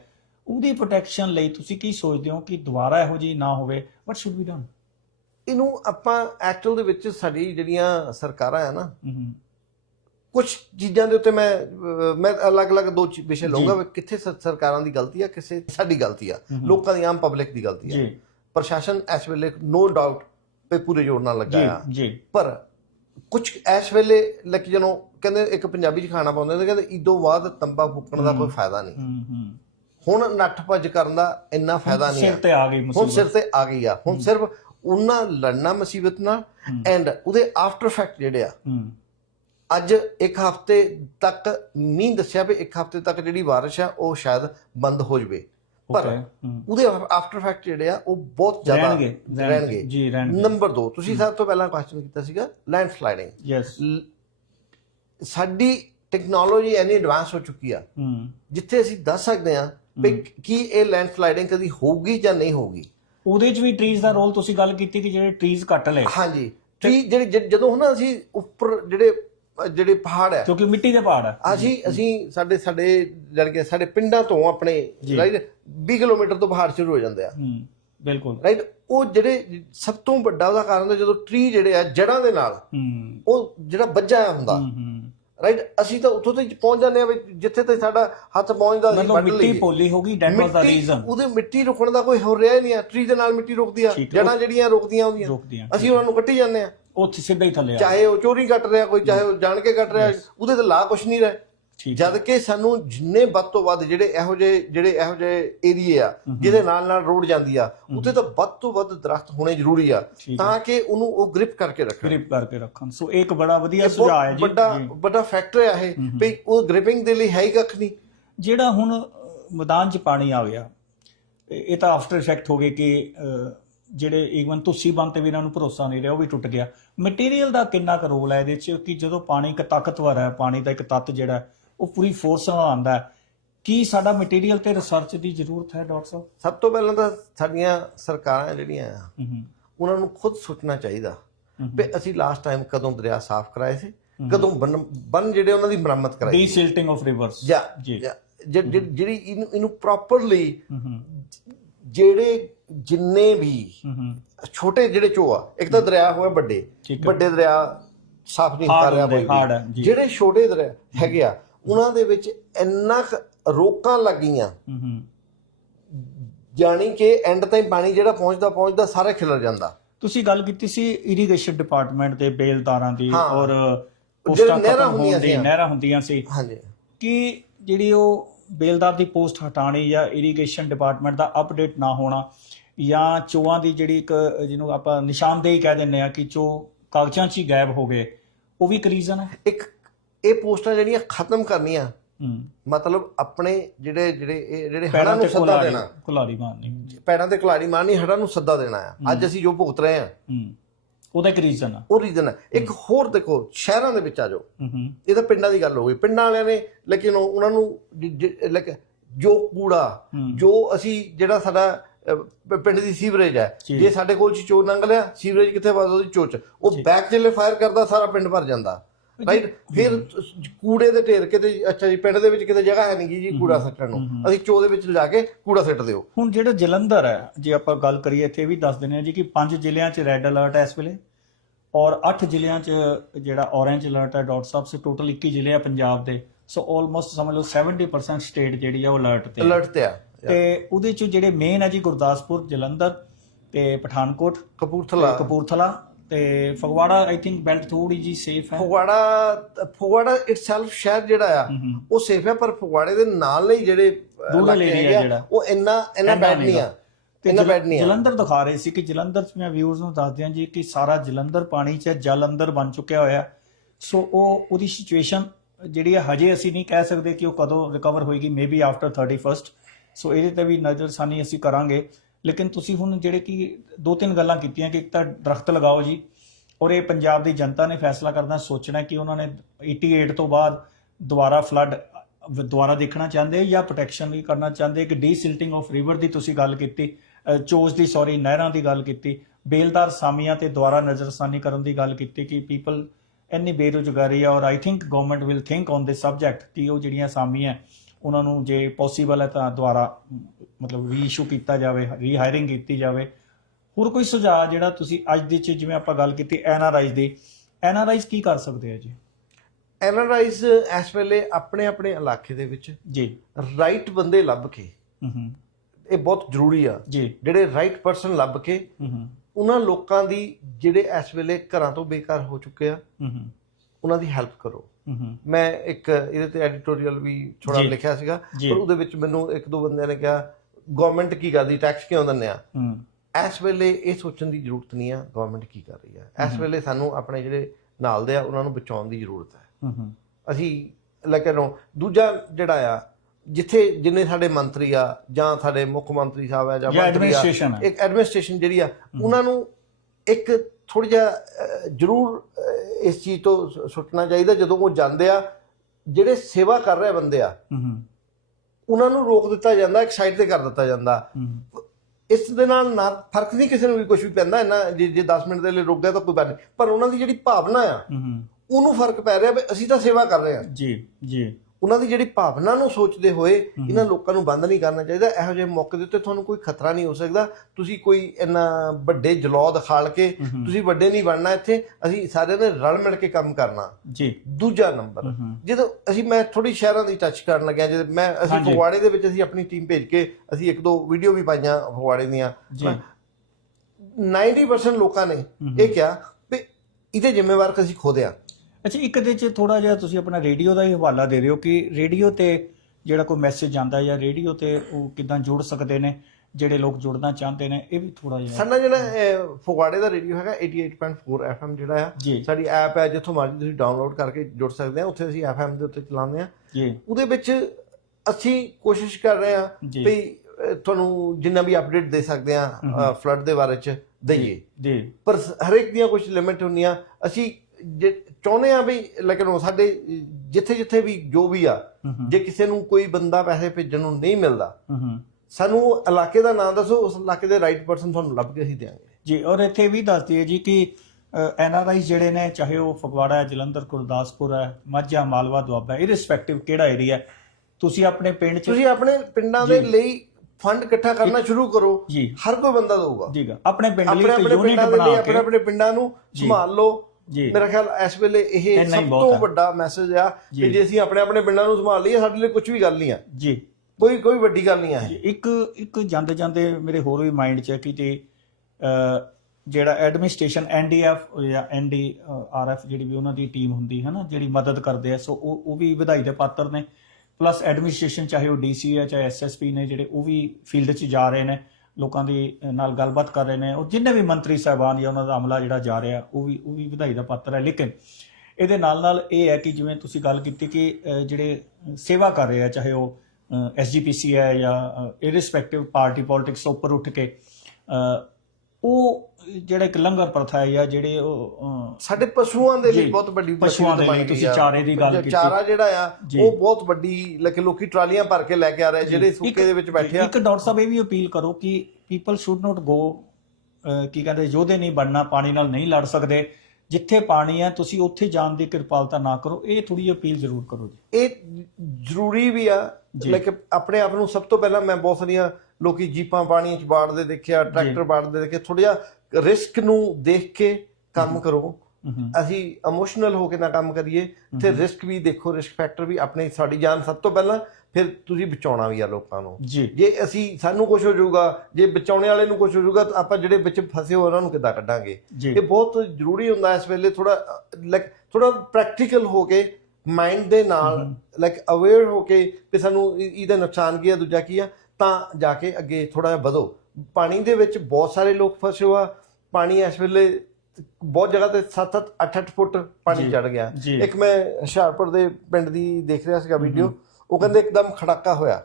ਉਹਦੀ ਪ੍ਰੋਟੈਕਸ਼ਨ ਲਈ ਤੁਸੀਂ ਕੀ ਸੋਚਦੇ ਹੋ ਕਿ ਦੁਬਾਰਾ ਇਹੋ ਜਿਹੀ ਨਾ ਹੋਵੇ? ਵਾਟ ਸ਼ੁੱਡ ਬੀ ਡਨ ਇਹਨੂੰ ਆਪਾਂ ਐਕਚੁਅਲ ਦੇ ਵਿੱਚ ਸਾਡੀ ਜਿਹੜੀਆਂ ਸਰਕਾਰਾਂ ਆ ਨਾ ਕੁਝ ਚੀਜ਼ਾਂ ਦੇ ਉੱਤੇ ਮੈਂ ਮੈਂ ਅਲੱਗ-ਅਲੱਗ ਦੋ ਵਿਸ਼ੇ ਲਵਾਂਗਾ ਕਿੱਥੇ ਸਰਕਾਰਾਂ ਦੀ ਗਲਤੀ ਆ ਕਿਸੇ ਸਾਡੀ ਗਲਤੀ ਆ। ਲੋਕਾਂ ਦੀ ਆਮ ਪਬਲਿਕ ਦੀ ਗਲਤੀ ਆ। ਜੀ। ਪ੍ਰਸ਼ਾਸਨ ਇਸ ਵੇਲੇ ਨੋ ਡਾਊਟ ਤੇ ਪੂਰੇ ਜੋਰ ਨਾਲ ਲੱਗਾ ਆ। ਜੀ। ਪਰ ਕੁਝ ਇਸ ਵੇਲੇ ਲੱਕ ਜਨੋ ਕਹਿੰਦੇ ਇੱਕ ਪੰਜਾਬੀ ਚ ਖਾਣਾ ਪਾਉਂਦੇ ਨੇ ਕਹਿੰਦੇ ਇਦੋਂ ਬਾਅਦ ਤੰਬਾ ਫੂਕਣ ਦਾ ਕੋਈ ਫਾਇਦਾ ਨਹੀਂ। ਹੁਣ ਨੱਠ ਭੱਜ ਕਰਨ ਦਾ ਇੰਨਾ ਫਾਇਦਾ ਨਹੀਂ ਸਿਰ ਤੇ ਆ ਗਈ ਹੁਣ ਮੁਸੀਬਤ। ਸਿਰ ਤੇ ਆ ਗਈ ਆ। ਹੁਣ ਸਿਰਫ ਉਹਨਾਂ ਲੜਨਾ ਮੁਸੀਬਤ ਨਾਲ ਐਂਡ ਉਹਦੇ ਆਫਟਰ ਇਫੈਕਟ ਜਿਹੜੇ ਆ। ਅੱਜ ਇੱਕ ਹਫ਼ਤੇ ਤੱਕ ਮੀਂਹ ਦੱਸਿਆ ਵੀ ਇੱਕ ਹਫ਼ਤੇ ਤੱਕ ਜਿਹੜੀ ਬਾਰਿਸ਼ ਆ ਉਹ ਸ਼ਾਇਦ ਬੰਦ ਹੋ ਜਵੇ। ਪਰ ਉਹਦੇ ਆਫਟਰ ਇਫੈਕਟ ਜਿਹੜੇ ਆ ਉਹ ਬਹੁਤ ਜ਼ਿਆਦਾ ਰਹਿਣਗੇ ਜੀ ਰਹਿਣਗੇ। ਨੰਬਰ 2 ਤੁਸੀਂ ਸਭ ਤੋਂ ਪਹਿਲਾਂ ਕੁਐਸਚਨ ਕੀਤਾ ਸੀਗਾ ਲੈਂਡ ਸਲਾਈਡਿੰਗ ਯੈਸ ਸਾਡੀ ਟੈਕਨੋਲੋਜੀ ਇੰਨੀ ਐਡਵਾਂਸ ਹੋ ਚੁੱਕੀ ਆ ਜਿੱਥੇ ਅਸੀਂ ਦੱਸ ਸਕਦੇ ਆ ਕਿ ਕੀ ਇਹ ਲੈਂਡ ਸਲਾਈਡਿੰਗ ਕਦੀ ਹੋਊਗੀ ਜਾਂ ਨਹੀਂ ਹੋਊਗੀ। ਉਹਦੇ 'ਚ ਵੀ ਟਰੀਜ਼ ਦਾ ਰੋਲ ਤੁਸੀਂ ਗੱਲ ਕੀਤੀ ਕਿ ਜਿਹੜੇ ਟਰੀਜ਼ ਕੱਟ ਲਏ। ਹਾਂਜੀ। ਟਰੀ ਜਿਹੜੇ ਜਦੋਂ ਹੁਣ ਅਸੀਂ ਉੱਪਰ ਜਿਹੜੇ ਜਿਹੜੇ ਪਹਾੜ ਆ ਕਿਉਂਕਿ ਮਿੱਟੀ ਦੇ ਪਹਾੜ ਆ। ਅਸੀਂ ਅਸੀਂ ਸਾਡੇ ਸਾਡੇ ਜਾਣੀ ਕਿ ਸਾਡੇ ਪਿੰਡਾਂ ਤੋਂ ਆਪਣੇ ਰਾਈਟ 20 ਕਿਲੋਮੀਟਰ ਤੋਂ ਪਹਾੜ ਸ਼ੁਰੂ ਹੋ ਜਾਂਦੇ ਆ। ਹੂੰ ਬਿਲਕੁਲ। ਰਾਈਟ ਉਹ ਜਿਹੜੇ ਸਭ ਤੋਂ ਵੱਡਾ ਉਹਦਾ ਕਾਰਨ ਹੈ ਜਦੋਂ ਟਰੀ ਜਿਹੜੇ ਆ ਜੜਾਂ ਦੇ ਨਾਲ ਹੂੰ। ਉਹ ਜਿਹੜਾ ਵੱਜਾ ਹੁੰਦਾ। ਹੂੰ, ਹੂੰ। ਰਾਈਟ ਅਸੀਂ ਤਾਂ ਉੱਥੋਂ ਤੱਕ ਪਹੁੰਚ ਜਾਂਦੇ ਆ ਵੀ ਜਿੱਥੇ ਤੇ ਸਾਡਾ ਹੱਥ ਪਹੁੰਚਦਾ ਵੱਢ ਮਿੱਟੀ ਪੋਲੀ ਹੋ ਗਈ ਡੈਟ ਵਾਸ ਦਾ ਰੀਜ਼ਨ ਉਹਦੇ ਮਿੱਟੀ ਰੁਕਣ ਦਾ ਕੋਈ ਹੋ ਰਿਹਾ ਹੀ ਨਹੀਂ ਆ ਟਰੀ ਦੇ ਨਾਲ ਮਿੱਟੀ ਰੁਕਦੀ ਆ ਹੈ। ਜੜਾਂ ਜਿਹੜੀਆਂ ਰੁਕਦੀਆਂ ਰੋਕਦੀਆਂ। ਅਸੀਂ ਉਹਨਾਂ ਨੂੰ ਕੱਟੀ ਜਾਂਦੇ ਆ। ਉਹ ਸਿੱਧਾ ਹੀ ਥੱਲੇ ਆ ਚਾਹੇ ਉਹ ਚੋਰੀ ਕੱਟ ਰਿਹਾ ਕੋਈ ਚਾਹੇ ਉਹ ਜਾਣ ਕੇ ਕੱਟ ਰਿਹਾ ਉਹਦੇ ਤੇ ਲਾ ਕੁਛ ਨਹੀਂ ਰਿਹਾ। ਠੀਕ ਜਦ ਕਿ ਸਾਨੂੰ ਜਿੰਨੇ ਵੱਧ ਤੋਂ ਵੱਧ ਜਿਹੜੇ ਇਹੋ ਜਿਹੇ ਜਿਹੜੇ ਇਹੋ ਜਿਹੇ ਏਰੀਏ ਆ ਜਿਹਦੇ ਨਾਲ ਨਾਲ ਰੋਡ ਜਾਂਦੀ ਆ ਉੱਥੇ ਤਾਂ ਵੱਧ ਤੋਂ ਵੱਧ ਦਰਖਤ ਹੋਣੇ ਜ਼ਰੂਰੀ ਆ ਤਾਂ ਕਿ ਉਹਨੂੰ ਉਹ ਗ੍ਰਿਪ ਕਰਕੇ ਰੱਖਣ। ਗ੍ਰਿਪ ਕਰਕੇ ਰੱਖਣ। ਸੋ ਇਹ ਇੱਕ ਬੜਾ ਵਧੀਆ ਸੁਝਾਅ ਹੈ ਜੀ। ਵੱਡਾ। ਵੱਡਾ ਫੈਕਟਰ ਹੈ ਇਹ ਵੀ ਉਹ ਗ੍ਰਿਪਿੰਗ ਦੇ ਲਈ ਹੈ ਹੀ ਕੱਖ ਨਹੀਂ। ਜਿਹੜਾ ਹੁਣ ਮੈਦਾਨ 'ਚ ਪਾਣੀ ਆ ਗਿਆ ਇਹ ਤਾਂ ਆਫਟਰ ਇਫੈਕਟ ਹੋ ਗਏ ਕਿ ਜਿਹੜੇ ਈਵਨ ਤੁਸੀਂ ਬੰਨ ਤੇ ਵੀ ਇਹਨਾਂ ਨੂੰ ਭਰੋਸਾ ਨਹੀਂ ਰਿਹਾ ਉਹ ਵੀ ਟੁੱਟ ਗਿਆ। ਮਟੀਰੀਅਲ ਦਾ ਕਿੰਨਾ ਕੁ ਰੋਲ ਹੈ ਇਹਦੇ 'ਚ? ਕਿ ਜਦੋਂ ਪਾਣੀ ਇੱਕ ਤਾਕਤਵਰ ਹੈ ਪਾਣੀ ਦਾ ਇੱਕ ਤੱਤ ਜਿਹੜਾ ਉਹ ਪੂਰੀ ਫੋਰਸ ਨਾਲ ਆਉਂਦਾ ਹੈ। ਕੀ ਸਾਡਾ ਮਟੀਰੀਅਲ ਤੇ ਰਿਸਰਚ ਦੀ ਜ਼ਰੂਰਤ ਹੈ ਡਾਕਟਰ ਸਾਹਿਬ? ਸਭ ਤੋਂ ਪਹਿਲਾਂ ਤਾਂ ਸਾਡੀਆਂ ਸਰਕਾਰਾਂ ਜਿਹੜੀਆਂ ਆ ਉਹਨਾਂ ਨੂੰ ਖੁਦ ਸੋਚਣਾ ਚਾਹੀਦਾ। ਵੀ ਅਸੀਂ ਲਾਸਟ ਟਾਈਮ ਕਦੋਂ ਦਰਿਆ ਸਾਫ਼ ਕਰਾਏ ਸੀ ਕਦੋਂ ਬੰਨ ਜਿਹੜੇ ਉਹਨਾਂ ਦੀ ਮੁਰੰਮਤ ਕਰਾਈ ਡੀਸਿਲਟਿੰਗ ਆਫ ਰਿਵਰਸ ਜਾਂ ਜਿਹੜੀ ਇਹਨੂੰ ਪ੍ਰੋਪਰਲੀ ਜਿਹੜੇ ਜਿੰਨੇ ਵੀ ਛੋਟੇ ਜਿਹੜੇ ਚੋ ਆ ਇੱਕ ਤਾਂ ਦਰਿਆ ਹੋਇਆ ਵੱਡੇ। ਵੱਡੇ ਦਰਿਆ ਸਾਫ਼ ਨਹੀਂ ਕਰ ਰਿਹਾ। ਜੀ। ਜਿਹੜੇ ਛੋਟੇ ਦਰਿਆ ਹੈਗੇ ਆ ਉਹਨਾਂ ਦੇ ਵਿੱਚ ਇੰਨਾ ਰੋਕਾਂ ਲੱਗੀਆਂ ਜਾਣੀ ਕਿ ਐਂਡ ਤਾਈਂ ਪਾਣੀ ਜਿਹੜਾ ਪਹੁੰਚਦਾ ਪਹੁੰਚਦਾ ਸਾਰਾ ਖਿਲਰ ਜਾਂਦਾ ਤੁਸੀਂ ਗੱਲ ਕੀਤੀ ਸੀ ਇਰੀਗੇਸ਼ਨ ਡਿਪਾਰਟਮੈਂਟ ਦੇ ਬੇਲਦਾਰਾਂ ਦੀ। ਔਰ ਪੋਸਟਾਂ ਨਹਿਰਾਂ ਖਤਮ ਹੋਣ ਹੁੰਦੀਆਂ ਦੀ ਸੀ। ਨਹਿਰਾਂ ਹੁੰਦੀਆਂ ਸੀ ਹਾਂਜੀ ਕਿ ਜਿਹੜੀ ਉਹ ਬੇਲਦਾਰ ਦੀ ਪੋਸਟ ਹਟਾਣੀ ਜਾਂ ਇਰੀਗੇਸ਼ਨ ਡਿਪਾਰਟਮੈਂਟ ਦਾ ਅਪਡੇਟ ਨਾ ਹੋਣਾ ਜਾਂ ਚੋਆਂ ਦੀ ਜਿਹੜੀ ਇੱਕ ਜਿਹਨੂੰ ਆਪਾਂ ਨਿਸ਼ਾਨਦੇਹੀ ਕਹਿ ਦਿੰਦੇ ਆ ਕਿ ਚੋ ਕਾਗਜ਼ਾਂ 'ਚ ਹੀ ਗਾਇਬ ਹੋ ਗਏ ਉਹ ਵੀ ਇੱਕ ਰੀਜ਼ਨ ਹੈ? ਇੱਕ ਇਹ ਪੋਸਟਾਂ ਜਿਹੜੀਆਂ ਖਤਮ ਕਰਨੀਆਂ ਮਤਲਬ ਆਪਣੇ ਜਿਹੜੇ ਜਿਹੜੇ ਇਹ ਜਿਹੜੇ ਹੜਾਂ ਨੂੰ ਸੱਦਾ ਕੁਲਾੜੀ ਦੇਣਾ। ਕੁਲਾੜੀ ਮਾਰਨੀ ਪੈੜਾਂ ਤੇ ਖਿਲਾੜੀ ਮਾਰਨੀ ਹੜਾਂ ਨੂੰ ਸੱਦਾ ਦੇਣਾ ਆ। ਅੱਜ ਅਸੀਂ ਜੋ ਭੁਗਤ ਰਹੇ ਆ ਹੂੰ। ਉਹਦਾ ਇੱਕ ਰੀਜ਼ਨ ਆ। ਉਹ ਰੀਜ਼ਨ ਹੈ ਇੱਕ ਹੋਰ ਦੇਖੋ ਸ਼ਹਿਰਾਂ ਦੇ ਵਿੱਚ ਆ ਜਾਓ। ਇਹ ਤਾਂ ਪਿੰਡਾਂ ਦੀ ਗੱਲ ਹੋ ਗਈ। ਪਿੰਡਾਂ ਵਾਲਿਆਂ ਨੇ ਲੇਕਿਨ ਉਹ- ਉਹਨਾਂ ਨੂੰ ਜੋ ਕੂੜਾ। ਜੋ ਅਸੀਂ ਜਿਹੜਾ ਸਾਡਾ ਪਿੰਡ ਦੀ ਸੀਵਰੇਜ ਹੈ। ਜੀ। ਸਾਡੇ ਕੋਲ ਚੋਰ ਲੰਘ ਲਿਆ ਸੀਵਰੇਜ ਕਿੱਥੇ ਵੱਜਦਾ ਉਹਦੀ ਚੋਚ। ਉਹ ਬੈਕ ਚਲੇ ਫਾਇਰ ਕਰਦਾ ਸਾਰਾ ਪਿੰਡ ਭਰ ਜਾਂਦਾ। ਰਾਈਟ ਫਿਰ ਕੂੜੇ ਦੇ ਢੇਰ ਕਿਤੇ ਅੱਛਾ ਜੀ ਪਿੰਡ ਦੇ ਵਿੱਚ ਕਿਤੇ ਜਗ੍ਹਾ ਹੈ ਨਹੀਂ ਜੀ ਕੂੜਾ ਸੱਟਣ ਨੂੰ। ਅਸੀਂ ਚੋ ਦੇ ਵਿੱਚ ਲਿਜਾ ਕੇ ਕੂੜਾ ਸੱਟ ਦਿਓ। ਹੁਣ ਜਿਹੜਾ ਜਲੰਧਰ ਹੈ ਜੇ ਆਪਾਂ ਗੱਲ ਕਰੀਏ ਇੱਥੇ ਵੀ ਦੱਸ ਦਿੰਦੇ ਆ ਜੀ ਕਿ ਪੰਜ ਜ਼ਿਲ੍ਹਿਆਂ 'ਚ ਰੈੱਡ ਅਲਰਟ ਹੈ ਇਸ ਵੇਲੇ ਔਰ 8 ਜ਼ਿਲ੍ਹਿਆਂ 'ਚ ਜਿਹੜਾ ਔਰੇਂਜ ਅਲਰਟ ਹੈ ਡਾਟ ਸਾਹਿਬ ਸੇ ਟੋਟਲ 21 ਜ਼ਿਲ੍ਹੇ ਆ ਪੰਜਾਬ ਦੇ। ਸੋ ਆਲਮੋਸਟ ਸਮਝ ਲਓ 70% ਸਟੇਟ ਜਿਹੜੀ ਆ ਉਹ ਅਲਰਟ ਤੇ। ਅਲਰਟ ਤੇ ਆ। ਤੇ ਉਹਦੇ 'ਚ ਜਿਹੜੇ ਮੇਨ ਹੈ ਜੀ ਗੁਰਦਾਸਪੁਰ ਜਲੰਧਰ ਤੇ ਪਠਾਨਕੋਟ ਕਪੂਰਥਲਾ ਕਪੂਰਥਲਾ ਤੇ ਫਗਵਾੜਾ ਆਈ ਥਿੰਕ ਬੈਲਟ ਥੋੜੀ ਜੀ ਸੇਫ ਹੈ ਫਗਵਾੜਾ ਫਗਵਾੜਾ ਇਟਸੈਲਫ ਸ਼ਹਿਰ ਜਿਹੜਾ ਆ ਹੂੰ ਉਹ ਸੇਫ ਹੈ ਪਰ ਫਗਵਾੜੇ ਦੇ ਨਾਲ ਨਹੀਂ ਜਿਹੜੇ ਅਹ, Rural ਇਲਾਕੇ area ਹੈਗੇ ਆ, ਜਿਹੜਾ। ਉਹ ਇੰਨਾ ਇੰਨਾ ਬੈਡ ਨਹੀਂ। ਆ ਇੰਨਾ ਬੈਡ ਨਹੀਂ ਆ ਜਲੰਧਰ ਦਿਖਾ ਰਹੇ ਸੀ ਕਿ ਜਲੰਧਰ ਚ ਮੈਂ ਵਿਊਜ਼ ਨੂੰ ਦੱਸ ਦਿਆਂ ਜੀ ਕਿ ਸਾਰਾ ਜਲੰਧਰ ਪਾਣੀ 'ਚ ਹੈ, ਜਲ ਅੰਦਰ ਬਣ ਚੁੱਕਿਆ ਹੋਇਆ ਹੈ। ਸੋ ਉਹ ਉਹਦੀ ਸਿਚੁਏਸ਼ਨ ਜਿਹੜੀ ਹੈ ਹਜੇ ਅਸੀਂ ਨਹੀਂ ਕਹਿ ਸਕਦੇ ਕਿ ਉਹ ਕਦੋਂ ਰਿਕਵਰ ਹੋਏਗੀ ਮੇਬੀ ਆਫਟਰ 31st ਸੋ ਇਹਦੇ ਤੇ ਵੀ ਨਜ਼ਰਸਾਨੀ ਅਸੀਂ ਕਰਾਂਗੇ। ਲੇਕਿਨ ਤੁਸੀਂ ਹੁਣ ਜਿਹੜੇ ਕਿ ਦੋ ਤਿੰਨ ਗੱਲਾਂ ਕੀਤੀਆਂ ਕਿ ਇੱਕ ਤਾਂ ਦਰਖਤ ਲਗਾਓ ਜੀ, ਔਰ ਇਹ ਪੰਜਾਬ ਦੀ ਜਨਤਾ ਨੇ ਫੈਸਲਾ ਕਰਨਾ, ਸੋਚਣਾ ਕਿ ਉਹਨਾਂ ਨੇ 88 ਤੋਂ ਬਾਅਦ ਦੁਬਾਰਾ ਫਲੱਡ ਦੁਬਾਰਾ ਦੇਖਣਾ ਚਾਹੁੰਦੇ ਜਾਂ ਪ੍ਰੋਟੈਕਸ਼ਨ ਵੀ ਕਰਨਾ ਚਾਹੁੰਦੇ? ਕਿ ਡੀਸਿਲਟਿੰਗ ਆਫ ਰਿਵਰ ਦੀ ਤੁਸੀਂ ਗੱਲ ਕੀਤੀ ਚੋਜ਼ ਦੀ ਸੌਰੀ ਨਹਿਰਾਂ ਦੀ ਗੱਲ ਕੀਤੀ, ਬੇਲਦਾਰ ਸਾਮੀਆਂ ਤੇ ਦੁਬਾਰਾ ਨਜ਼ਰਸਾਨੀ ਕਰਨ ਦੀ ਗੱਲ ਕੀਤੀ ਕਿ ਪੀਪਲ ਇੰਨੀ ਬੇਰੁਜ਼ਗਾਰੀ ਆ, ਔਰ I think government will think on this subject ਕਿ ਉਹ ਜਿਹੜੀਆਂ ਸਾਮੀਆਂ ਉਹਨਾਂ ਨੂੰ ਜੇ ਪੋਸੀਬਲ ਹੈ ਤਾਂ ਦੁਬਾਰਾ ਮਤਲਬ ਰੀਇਸ਼ੂ ਕੀਤਾ ਜਾਵੇ ਰੀਹਾਇਰਿੰਗ ਕੀਤੀ ਜਾਵੇ। ਹੋਰ ਕੋਈ ਸੁਝਾਅ ਜਿਹੜਾ ਤੁਸੀਂ ਅੱਜ ਦੇ ਚ ਜਿਵੇਂ ਆਪਾਂ ਗੱਲ ਕੀਤੀ ਐਨਆਰਆਈਜ਼ ਦੀ? ਐਨਆਰਆਈਜ਼ ਕੀ ਕਰ ਸਕਦੇ ਆ ਜੀ? ਐਨਆਰਆਈਜ਼ ਇਸ ਵੇਲੇ ਆਪਣੇ ਆਪਣੇ ਇਲਾਕੇ ਦੇ ਵਿੱਚ ਜੀ। ਰਾਈਟ ਬੰਦੇ ਲੱਭ ਕੇ ਹੂੰ ਇਹ ਬਹੁਤ ਜ਼ਰੂਰੀ ਆ। ਜੀ। ਜਿਹੜੇ ਰਾਈਟ ਪਰਸਨ ਲੱਭ ਕੇ ਉਹਨਾਂ ਲੋਕਾਂ ਦੀ ਜਿਹੜੇ ਇਸ ਵੇਲੇ ਘਰਾਂ ਤੋਂ ਬੇਕਾਰ ਹੋ ਚੁੱਕੇ ਆ ਉਹਨਾਂ ਦੀ ਹੈਲਪ ਕਰੋ। ਮੈਂ ਇੱਕ ਇਹਦੇ ਤੇ ਐਡੀਟੋਰੀਅਲ ਵੀ ਥੋੜਾ। ਲਿਖਿਆ ਸੀਗਾ। ਪਰ ਉਹਦੇ ਵਿੱਚ ਮੈਨੂੰ ਇੱਕ ਦੋ ਬੰਦਿਆਂ ਨੇ ਕਿਹਾ ਗਵਰਨਮੈਂਟ ਕੀ ਕਰਦੀ? ਟੈਕਸ ਕਿਉਂ ਦਿੰਦੇ ਆ? ਇਸ ਵੇਲੇ ਇਹ ਸੋਚਣ ਦੀ ਜ਼ਰੂਰਤ ਨਹੀਂ ਆ ਗਵਰਨਮੈਂਟ ਕੀ ਕਰ ਰਹੀ ਆ। ਇਸ ਵੇਲੇ ਸਾਨੂੰ ਆਪਣੇ ਜਿਹੜੇ ਨਾਲ ਦੇ ਆ ਉਹਨਾਂ ਨੂੰ ਬਚਾਉਣ ਦੀ ਜ਼ਰੂਰਤ ਹੈ। ਅਸੀਂ ਰਹੋ ਦੂਜਾ ਜਿਹੜਾ ਆ ਜਿੱਥੇ ਜਿੰਨੇ ਸਾਡੇ ਮੰਤਰੀ ਆ ਜਾਂ ਸਾਡੇ ਮੁੱਖ ਮੰਤਰੀ ਸਾਹਿਬ ਆ ਜਾਂ ਆ। ਇੱਕ ਐਡਮਿਨਿਸਟ੍ਰੇਸ਼ਨ ਜਿਹੜੀ ਆ ਉਹਨਾਂ ਨੂੰ ਇੱਕ ਥੋੜਾ ਜਿਹਾ ਜ਼ਰੂਰ ਇਸ ਚੀਜ਼ ਤੋਂ ਸ- ਸੋਚਣਾ ਚਾਹੀਦਾ ਜਦੋਂ ਉਹ ਜਾਂਦੇ ਆ ਜਿਹੜੇ ਸੇਵਾ ਕਰ ਰਹੇ ਬੰਦੇ ਆ ਉਹਨਾਂ ਨੂੰ ਰੋਕ ਦਿੱਤਾ ਜਾਂਦਾ ਇੱਕ ਸਾਈਡ ਤੇ ਕਰ ਦਿੱਤਾ ਜਾਂਦਾ। ਇਸ ਦੇ ਨਾਲ ਨਾ ਫ਼ਰਕ ਨਹੀਂ ਕਿਸੇ ਨੂੰ ਵੀ ਕੁਝ ਵੀ ਪੈਂਦਾ ਇਹਨਾਂ ਜੇ ਜੇ 10 ਮਿੰਟ ਦੇ ਲਈ ਰੁਕ ਗਿਆ ਤਾਂ ਕੋਈ ਬਾਤ ਨਹੀਂ। ਪਰ ਉਹਨਾਂ ਦੀ ਜਿਹੜੀ ਭਾਵਨਾ ਆ ਉਹਨੂੰ ਫ਼ਰਕ ਪੈ ਰਿਹਾ ਵੀ ਅਸੀਂ ਤਾਂ ਸੇਵਾ ਕਰ ਰਹੇ ਹਾਂ ਜੀ ਜੀ। ਉਹਨਾਂ ਦੀ ਜਿਹੜੀ ਭਾਵਨਾ ਨੂੰ ਸੋਚਦੇ ਹੋਏ ਇਹਨਾਂ ਲੋਕਾਂ ਨੂੰ ਬੰਦ ਨਹੀਂ ਕਰਨਾ ਚਾਹੀਦਾ। ਇਹੋ ਜਿਹੇ ਮੌਕੇ ਦੇ ਉੱਤੇ ਤੁਹਾਨੂੰ ਕੋਈ ਖਤਰਾ ਨਹੀਂ ਹੋ ਸਕਦਾ। ਤੁਸੀਂ ਕੋਈ ਇੰਨਾ ਵੱਡੇ ਜਲੌਦ ਖਾਲ ਕੇ ਤੁਸੀਂ ਵੱਡੇ ਨਹੀਂ ਬਣਨਾ ਇੱਥੇ। ਅਸੀਂ ਸਾਰਿਆਂ ਨੇ ਰਲ ਮਿਲ ਕੇ ਕੰਮ ਕਰਨਾ। ਜੀ। ਦੂਜਾ ਨੰਬਰ ਜਦੋਂ ਅਸੀਂ ਮੈਂ ਥੋੜੀ ਸ਼ਹਿਰਾਂ ਦੀ ਟੱਚ ਕਰਨ ਲੱਗਿਆ ਜਦੋਂ ਮੈਂ ਅਸੀਂ। ਫਗਵਾੜੇ ਦੇ ਵਿੱਚ ਅਸੀਂ ਆਪਣੀ ਟੀਮ ਭੇਜ ਕੇ ਅਸੀਂ ਇੱਕ ਦੋ ਵੀਡੀਓ ਵੀ ਪਾਈਆਂ ਫਗਵਾੜੇ ਦੀਆਂ। ਜੀ। 90% ਲੋਕਾਂ ਨੇ ਇਹ ਕਿਹਾ ਵੀ ਇਹਦੇ ਜ਼ਿੰਮੇਵਾਰ ਅਸੀਂ ਖੁਦ ਆ। ਅੱਛਾ ਇੱਕ ਦੇ ਚ ਥੋੜਾ ਜਿਹਾ ਤੁਸੀਂ ਆਪਣਾ ਰੇਡੀਓ ਦਾ ਹੀ ਹਵਾਲਾ ਦੇ ਰਹੇ ਹੋ ਕਿ ਰੇਡੀਓ ਤੇ ਜਿਹੜਾ ਕੋਈ ਮੈਸੇਜ ਆਂਦਾ ਜਾਂ ਰੇਡੀਓ ਤੇ ਉਹ ਕਿਦਾਂ ਜੁੜ ਸਕਦੇ ਨੇ ਜਿਹੜੇ ਲੋਕ ਜੁੜਨਾ ਚਾਹੁੰਦੇ ਨੇ ਇਹ ਵੀ ਥੋੜਾ ਜਿਹਾ। ਸਾਡਾ ਜਿਹੜਾ ਫਗਵਾੜੇ ਦਾ ਰੇਡੀਓ ਹੈਗਾ 88.4 FM ਜਿਹੜਾ ਆ। ਜੀ। ਸਾਡੀ ਐਪ ਹੈ ਜਿੱਥੋਂ ਮਰਜ਼ੀ ਤੁਸੀਂ ਡਾਊਨਲੋਡ ਕਰਕੇ ਜੁੜ ਸਕਦੇ ਆ ਉੱਥੇ ਅਸੀਂ FM ਦੇ ਉੱਤੇ ਚਲਾਉਂਦੇ ਆ ਜੀ। ਉਹਦੇ ਵਿੱਚ ਅਸੀਂ ਕੋਸ਼ਿਸ਼ ਕਰ ਰਹੇ ਆ ਜੀ। ਵੀ ਅਹ, ਤੁਹਾਨੂੰ ਜਿੰਨਾ ਵੀ ਅਪਡੇਟ ਦੇ ਸਕਦੇ ਆ ਫਲੱਡ ਦੇ ਬਾਰੇ ਚ ਦਈਏ। ਜੀ। ਪਰ ਸ- ਹਰੇਕ ਦੀਆਂ ਕੁਝ ਲਿਮਿਟ ਹੁੰਦੀਆਂ। ਅਸੀਂ ਜੇ ਚਾਹੁੰਦੇ ਆ ਵੀ ਲੇਕਿਨ ਉਹ ਸਾਡੇ ਜਿੱਥੇ ਜਿੱਥੇ ਵੀ ਜੋ ਵੀ ਆ ਜੇ ਕਿਸੇ ਨੂੰ ਕੋਈ ਬੰਦਾ ਪੈਸੇ ਭੇਜਣ ਨੂੰ ਨਹੀਂ ਮਿਲਦਾ ਸਾਨੂੰ ਉਹ ਇਲਾਕੇ ਦਾ ਨਾਮ ਦੱਸੋ ਉਸ ਇਲਾਕੇ ਦੇ ਰਾਈਟ ਪਰਸਨ ਤੁਹਾਨੂੰ ਲੱਭ ਕੇ ਅਸੀਂ ਦੇਵਾਂਗੇ। ਜੀ ਔਰ ਇੱਥੇ ਵੀ ਦੱਸਦੀ ਹੈ ਜੀ ਕਿ ਐਨਆਰਆਈ ਜਿਹੜੇ ਨੇ ਚਾਹੇ ਉਹ ਫਗਵਾੜਾ ਜਲੰਧਰ ਗੁਰਦਾਸਪੁਰ ਹੈ ਮਾਝਾ ਮਾਲਵਾ ਦੁਆਬਾ ਇਰਰਿਸਪੈਕਟਿਵ ਕਿਹੜਾ ਏਰੀਆ ਤੁਸੀਂ ਆਪਣੇ ਪਿੰਡ 'ਚ ਤੁਸੀਂ ਆਪਣੇ ਪਿੰਡਾਂ ਦੇ ਲਈ ਫੰਡ ਇਕੱਠਾ ਕਰਨਾ ਸ਼ੁਰੂ ਕਰੋ ਜੀ। ਹਰ ਕੋਈ ਬੰਦਾ ਦਊਗਾ। ਜੀਗਾ ਆਪਣੇ ਪਿੰਡ ਲਈ ਆਪਣੇ ਇੱਕ ਆਪਣੇ ਯੂਨਿਟ ਬਣਾ ਆਪਣੇ ਕੇ। ਆਪਣੇ ਪਿੰਡਾਂ ਨੂੰ ਸੰਭਾਲ ਲਓ ਜੀ ਮੇਰਾ ਖਿਆਲ ਇਸ ਵੇਲੇ ਇਹ ਇੰਨਾ ਹੀ ਸਭ ਬਹੁਤ ਤੋਂ ਹੈ। ਵੱਡਾ ਮੈਸੇਜ ਆ ਕਿ ਜੀ। ਜੇ ਅਸੀਂ ਆਪਣੇ ਆਪਣੇ ਪਿੰਡਾਂ ਨੂੰ ਸੰਭਾਲ ਲਈਏ ਸਾਡੇ ਲਈ ਕੁਝ ਵੀ ਗੱਲ ਨਹੀਂ ਆ ਜੀ ਕੋਈ ਕੋਈ ਵੱਡੀ ਗੱਲ ਨਹੀਂ ਆ ਇਹ। ਇੱਕ ਇੱਕ ਜਾਂਦੇ ਜਾਂਦੇ ਮੇਰੇ ਹੋਰ ਵੀ ਮਾਈਂਡ 'ਚ ਹੈ ਕਿ ਅਹ, ਜਿਹੜਾ ਐਡਮਿਨਿਸਟ੍ਰੇਸ਼ਨ ਐਨਡੀਐਫ ਜਾਂ ਐਨਡੀ ਆਰਐਫ ਜਿਹੜੀ ਵੀ ਉਹਨਾਂ ਦੀ ਟੀਮ ਹੁੰਦੀ ਹੈ ਨਾ ਜਿਹੜੀ ਮਦਦ ਕਰਦੇ ਆ ਸੋ ਉਹ ਉਹ ਵੀ ਵਧਾਈ ਦੇ ਪਾਤਰ ਨੇ ਪਲੱਸ ਐਡਮਿਨਿਸਟ੍ਰੇਸ਼ਨ ਚਾਹੇ ਉਹ ਡੀਸੀ ਹੈ ਚਾਹੇ ਐਸਐਸਪੀ ਨੇ ਜਿਹੜੇ ਉਹ ਵੀ ਫੀਲਡ 'ਚ ਜਾ ਰਹੇ ਨੇ ਲੋਕਾਂ ਦੀ ਨਾਲ ਗੱਲਬਾਤ ਕਰ ਰਹੇ ਨੇ। ਉਹ ਜਿੰਨੇ ਵੀ ਮੰਤਰੀ ਸਾਹਿਬਾਨ ਜਾਂ ਉਹਨਾਂ ਦਾ ਅਮਲਾ ਜਿਹੜਾ ਜਾ ਰਿਹਾ, ਉਹ ਵੀ ਉਹ ਵੀ ਵਧਾਈ ਦਾ ਪਾਤਰ ਹੈ। ਲੇਕਿਨ ਇਹਦੇ ਨਾਲ ਨਾਲ ਇਹ ਹੈ ਕਿ ਜਿਵੇਂ ਤੁਸੀਂ ਗੱਲ ਕੀਤੀ ਕਿ ਜਿਹੜੇ ਸੇਵਾ ਕਰ ਰਹੇ ਆ ਚਾਹੇ ਉਹ ਐਸਜੀਪੀਸੀ ਹੈ ਜਾਂ ਇਰਰਿਸਪੈਕਟਿਵ ਪਾਰਟੀ ਪੋਲਿਟਿਕਸ ਤੋਂ ਉੱਪਰ ਉੱਠ ਕੇ ਉਹ ਜਿਹੜਾ ਇੱਕ ਲੰਗਰ ਪ੍ਰਥਾ ਹੈ ਜਾਂ ਜਿਹੜੇ ਉਹ ਸਾਡੇ ਪਸ਼ੂਆਂ ਦੇ ਲਈ ਬਹੁਤ ਵੱਡੀ ਪਸ਼ੂਆਂ ਦੇ ਲਈ ਤੁਸੀਂ ਆ। ਚਾਰੇ ਦੀ ਗੱਲ ਕੀਤੀ। ਚਾਰਾ ਜਿਹੜਾ ਆ। ਉਹ ਬਹੁਤ ਵੱਡੀ ਲੱਕੇ ਲੋਕੀ ਟਰਾਲੀਆਂ ਭਰ ਕੇ ਲੈ ਕੇ ਆ ਰਹੇ ਜਿਹੜੇ ਸੁੱਕੇ ਦੇ ਵਿੱਚ ਬੈਠੇ ਆ ਇੱਕ ਡਾਕਟਰ ਸਾਹਿਬ ਇਹ ਵੀ ਅਪੀਲ ਕਰੋ ਕਿ ਪੀਪਲ ਸ਼ੁੱਡ ਨਾਟ ਗੋ ਕੀ ਕਹਿੰਦੇ ਯੋਧੇ ਨਹੀਂ ਬਣਨਾ ਪਾਣੀ ਨਾਲ ਨਹੀਂ ਲੜ ਸਕਦੇ ਜਿੱਥੇ ਪਾਣੀ ਹੈ ਤੁਸੀਂ ਉੱਥੇ ਜਾਣ ਦੀ ਕਿਰਪਾਲਤਾ ਨਾ ਕਰੋ ਇਹ ਥੋੜੀ ਅਪੀਲ ਜ਼ਰੂਰ ਕਰੋ ਜੀ ਇਹ ਜ਼ਰੂਰੀ ਵੀ ਆ। ਲਾਈਕ ਆਪਣੇ ਆਪ ਨੂੰ ਸਭ ਤੋਂ ਪਹਿਲਾਂ ਮੈਂ ਬਹੁਤ ਸਾਰੀਆਂ ਲੋਕੀ ਜੀਪਾਂ ਪਾਣੀ ਚ ਬਾੜਦੇ ਦੇਖਿਆ ਟਰੈਕਟਰ ਬਾੜਦੇ ਦੇਖੇ ਥੋੜਾ ਰਿਸਕ ਨੂੰ ਦੇਖ ਕੇ ਕੰਮ ਕਰੋ। ਅਸੀਂ ਇਮੋਸ਼ਨਲ ਹੋ ਕੇ ਨਾ ਕੰਮ ਕਰੀਏ ਤੇ ਰਿਸਕ ਵੀ ਦੇਖੋ ਰਿਸਕ ਫੈਕਟਰ ਵੀ ਆਪਣੇ ਸਾਡੀ ਜਾਨ ਸਭ ਤੋਂ ਪਹਿਲਾਂ ਫਿਰ ਤੁਸੀਂ ਬਚਾਉਣਾ ਵੀ ਆ ਲੋਕਾਂ ਨੂੰ। ਜੀ। ਅਸੀਂ ਸਾਨੂੰ ਕੁਝ ਹੋ ਜਾਊਗਾ ਜੇ ਬਚਾਉਣੇ ਵਾਲੇ ਨੂੰ ਕੁਝ ਹੋ ਜਾਊਗਾ ਤਾਂ ਆਪਾਂ ਜਿਹੜੇ ਵਿੱਚ ਫਸੇ ਹੋ ਉਹਨਾਂ ਨੂੰ ਕਿੱਦਾਂ ਕੱਢਾਂਗੇ? ਇਹ ਬਹੁਤ ਜ਼ਰੂਰੀ ਹੁੰਦਾ ਇਸ ਵੇਲੇ ਥੋੜਾ ਲਾਈਕ ਥੋੜਾ ਪ੍ਰੈਕਟੀਕਲ ਹੋ ਕੇ ਮਾਈਂਡ ਦੇ ਨਾਲ ਲਾਈਕ ਅਵੇਅਰ ਹੋ ਕੇ ਵੀ ਸਾਨੂੰ ਇਹ- ਇਹਦਾ ਨੁਕਸਾਨ ਕੀ ਆ ਦੂਜਾ ਕੀ ਆ? ਤਾਂ ਜਾ ਕੇ ਅੱਗੇ ਥੋੜਾ ਜਿਹਾ ਵਧੋ। ਪਾਣੀ ਦੇ ਵਿੱਚ ਬਹੁਤ ਸਾਰੇ ਲੋਕ ਫਸੇ ਹੋਆ ਪਾਣੀ ਇਸ ਵੇਲੇ ਬਹੁਤ ਜਗ੍ਹਾ ਤੇ 7-7 8-8 ਫੁੱਟ ਪਾਣੀ ਚੜ ਗਿਆ। ਇੱਕ ਮੈਂ ਹੁਸ਼ਿਆਰਪੁਰ ਦੇ ਪਿੰਡ ਦੀ ਦੇਖ ਰਿਹਾ ਸੀਗਾ ਵੀਡੀਓ। ਉਹ ਕਹਿੰਦੇ ਇੱਕਦਮ ਖੜਾਕਾ ਹੋਇਆ।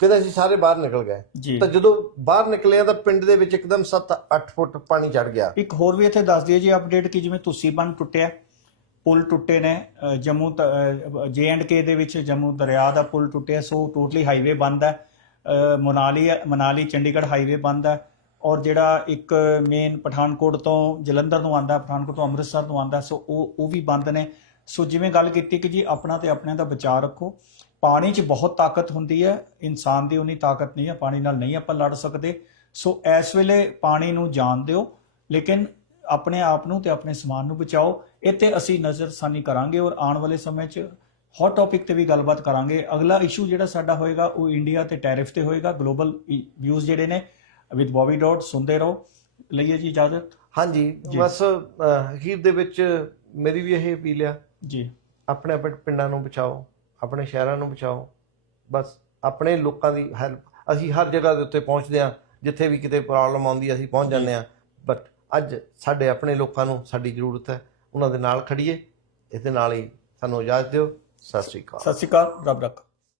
ਕਹਿੰਦੇ ਅਸੀਂ ਸਾਰੇ ਬਾਹਰ ਨਿਕਲ ਗਏ। ਤਾਂ ਜਦੋਂ ਬਾਹਰ ਨਿਕਲੇ ਤਾਂ ਪਿੰਡ ਦੇ ਵਿੱਚ ਇੱਕਦਮ 7-8 ਫੁੱਟ ਪਾਣੀ ਚੜ ਗਿਆ। ਇੱਕ ਹੋਰ ਵੀ ਇੱਥੇ ਦੱਸ ਦਈਏ ਜੀ ਅਪਡੇਟ ਕਿ ਜਿਵੇਂ ਤੁਸੀਂ ਬੰਨ ਟੁੱਟਿਆ ਪੁਲ ਟੁੱਟੇ ਨੇ ਜੰਮੂ ਜੇ ਐਂਡ ਕੇ ਦੇ ਵਿੱਚ ਜੰਮੂ ਦਰਿਆ ਦਾ ਪੁਲ ਟੁੱਟਿਆ ਸੋ ਟੋਟਲੀ ਹਾਈਵੇ ਬੰਦ ਹੈ। ਮਨਾਲੀ ਮਨਾਲੀ ਚੰਡੀਗੜ੍ਹ ਹਾਈਵੇ ਬੰਦ ਹੈ ਔਰ ਜਿਹੜਾ ਇੱਕ ਮੇਨ ਪਠਾਨਕੋਟ ਤੋਂ ਜਲੰਧਰ ਨੂੰ ਆਂਦਾ ਪਠਾਨਕੋਟ ਤੋਂ ਅੰਮ੍ਰਿਤਸਰ ਨੂੰ ਆਂਦਾ ਸੋ ਉਹ ਉਹ ਵੀ ਬੰਦ ਨੇ। ਸੋ ਜਿਵੇਂ ਗੱਲ ਕੀਤੀ ਕਿ ਜੀ ਆਪਣਾ ਤੇ ਆਪਣਿਆਂ ਦਾ ਬਚਾਅ ਰੱਖੋ, ਪਾਣੀ 'ਚ ਬਹੁਤ ਤਾਕਤ ਹੁੰਦੀ ਹੈ, ਇਨਸਾਨ ਦੀ ਉਨੀ ਤਾਕਤ ਨਹੀਂ ਹੈ, ਪਾਣੀ ਨਾਲ ਨਹੀਂ ਆਪਾਂ ਲੜ ਸਕਦੇ। ਸੋ ਇਸ ਵੇਲੇ ਪਾਣੀ ਨੂੰ ਜਾਣ ਦਿਓ, ਲੇਕਿਨ ਆਪਣੇ ਆਪ ਨੂੰ ਤੇ ਆਪਣੇ ਸਮਾਨ ਨੂੰ ਬਚਾਓ। ਇਹ ਤੇ ਅਸੀਂ ਨਜ਼ਰਸਾਨੀ ਕਰਾਂਗੇ ਔਰ ਆਉਣ ਵਾਲੇ ਸਮੇਂ 'ਚ ਹੌਟ ਟੌਪਿਕ ਤੇ ਵੀ ਗੱਲਬਾਤ ਕਰਾਂਗੇ। ਅਗਲਾ ਇਸ਼ੂ ਜਿਹੜਾ ਸਾਡਾ ਹੋਏਗਾ ਉਹ ਇੰਡੀਆ ਤੇ ਟੈਰਿਫ ਤੇ ਹੋਏਗਾ। ਗਲੋਬਲ ਵਿਊਜ਼ ਜਿਹੜੇ ਨੇ ਵਿਦ ਬੌਬੀ ਡਾਟ ਸੁਣਦੇ ਰਹੋ। ਲਈਏ ਜੀ ਇਜਾਜ਼ਤ। ਹਾਂਜੀ। ਬਸ ਅਖੀਰ ਦੇ ਵਿੱਚ ਮੇਰੀ ਵੀ ਇਹ ਅਪੀਲ ਆ। ਜੀ। ਆਪਣੇ ਆਪਣੇ ਪਿੰਡਾਂ ਨੂੰ ਬਚਾਓ ਆਪਣੇ ਸ਼ਹਿਰਾਂ ਨੂੰ ਬਚਾਓ। ਬਸ ਆਪਣੇ ਲੋਕਾਂ ਦੀ ਹੈਲਪ ਅਸੀਂ ਹਰ ਜਗ੍ਹਾ ਦੇ ਉੱਤੇ ਪਹੁੰਚਦੇ ਆ ਜਿੱਥੇ ਵੀ ਕਿਤੇ ਪ੍ਰੋਬਲਮ ਆਉਂਦੀ ਅਸੀਂ ਪਹੁੰਚ ਜਾਂਦੇ ਆ ਬਟ ਅੱਜ ਸਾਡੇ ਆਪਣੇ ਲੋਕਾਂ ਨੂੰ ਸਾਡੀ ਜ਼ਰੂਰਤ ਹੈ। ਉਹਨਾਂ ਦੇ ਨਾਲ ਖੜੀਏ। ਇਸ ਦੇ ਨਾਲ ਹੀ ਸਾਨੂੰ ਇਜਾਜ਼ਤ ਦਿਓ। ਸਤਿ ਸ਼੍ਰੀ ਅਕਾਲ। ਸਤਿ ਸ਼੍ਰੀ ਅਕਾਲ ਰੱਬ ਰੱਖ।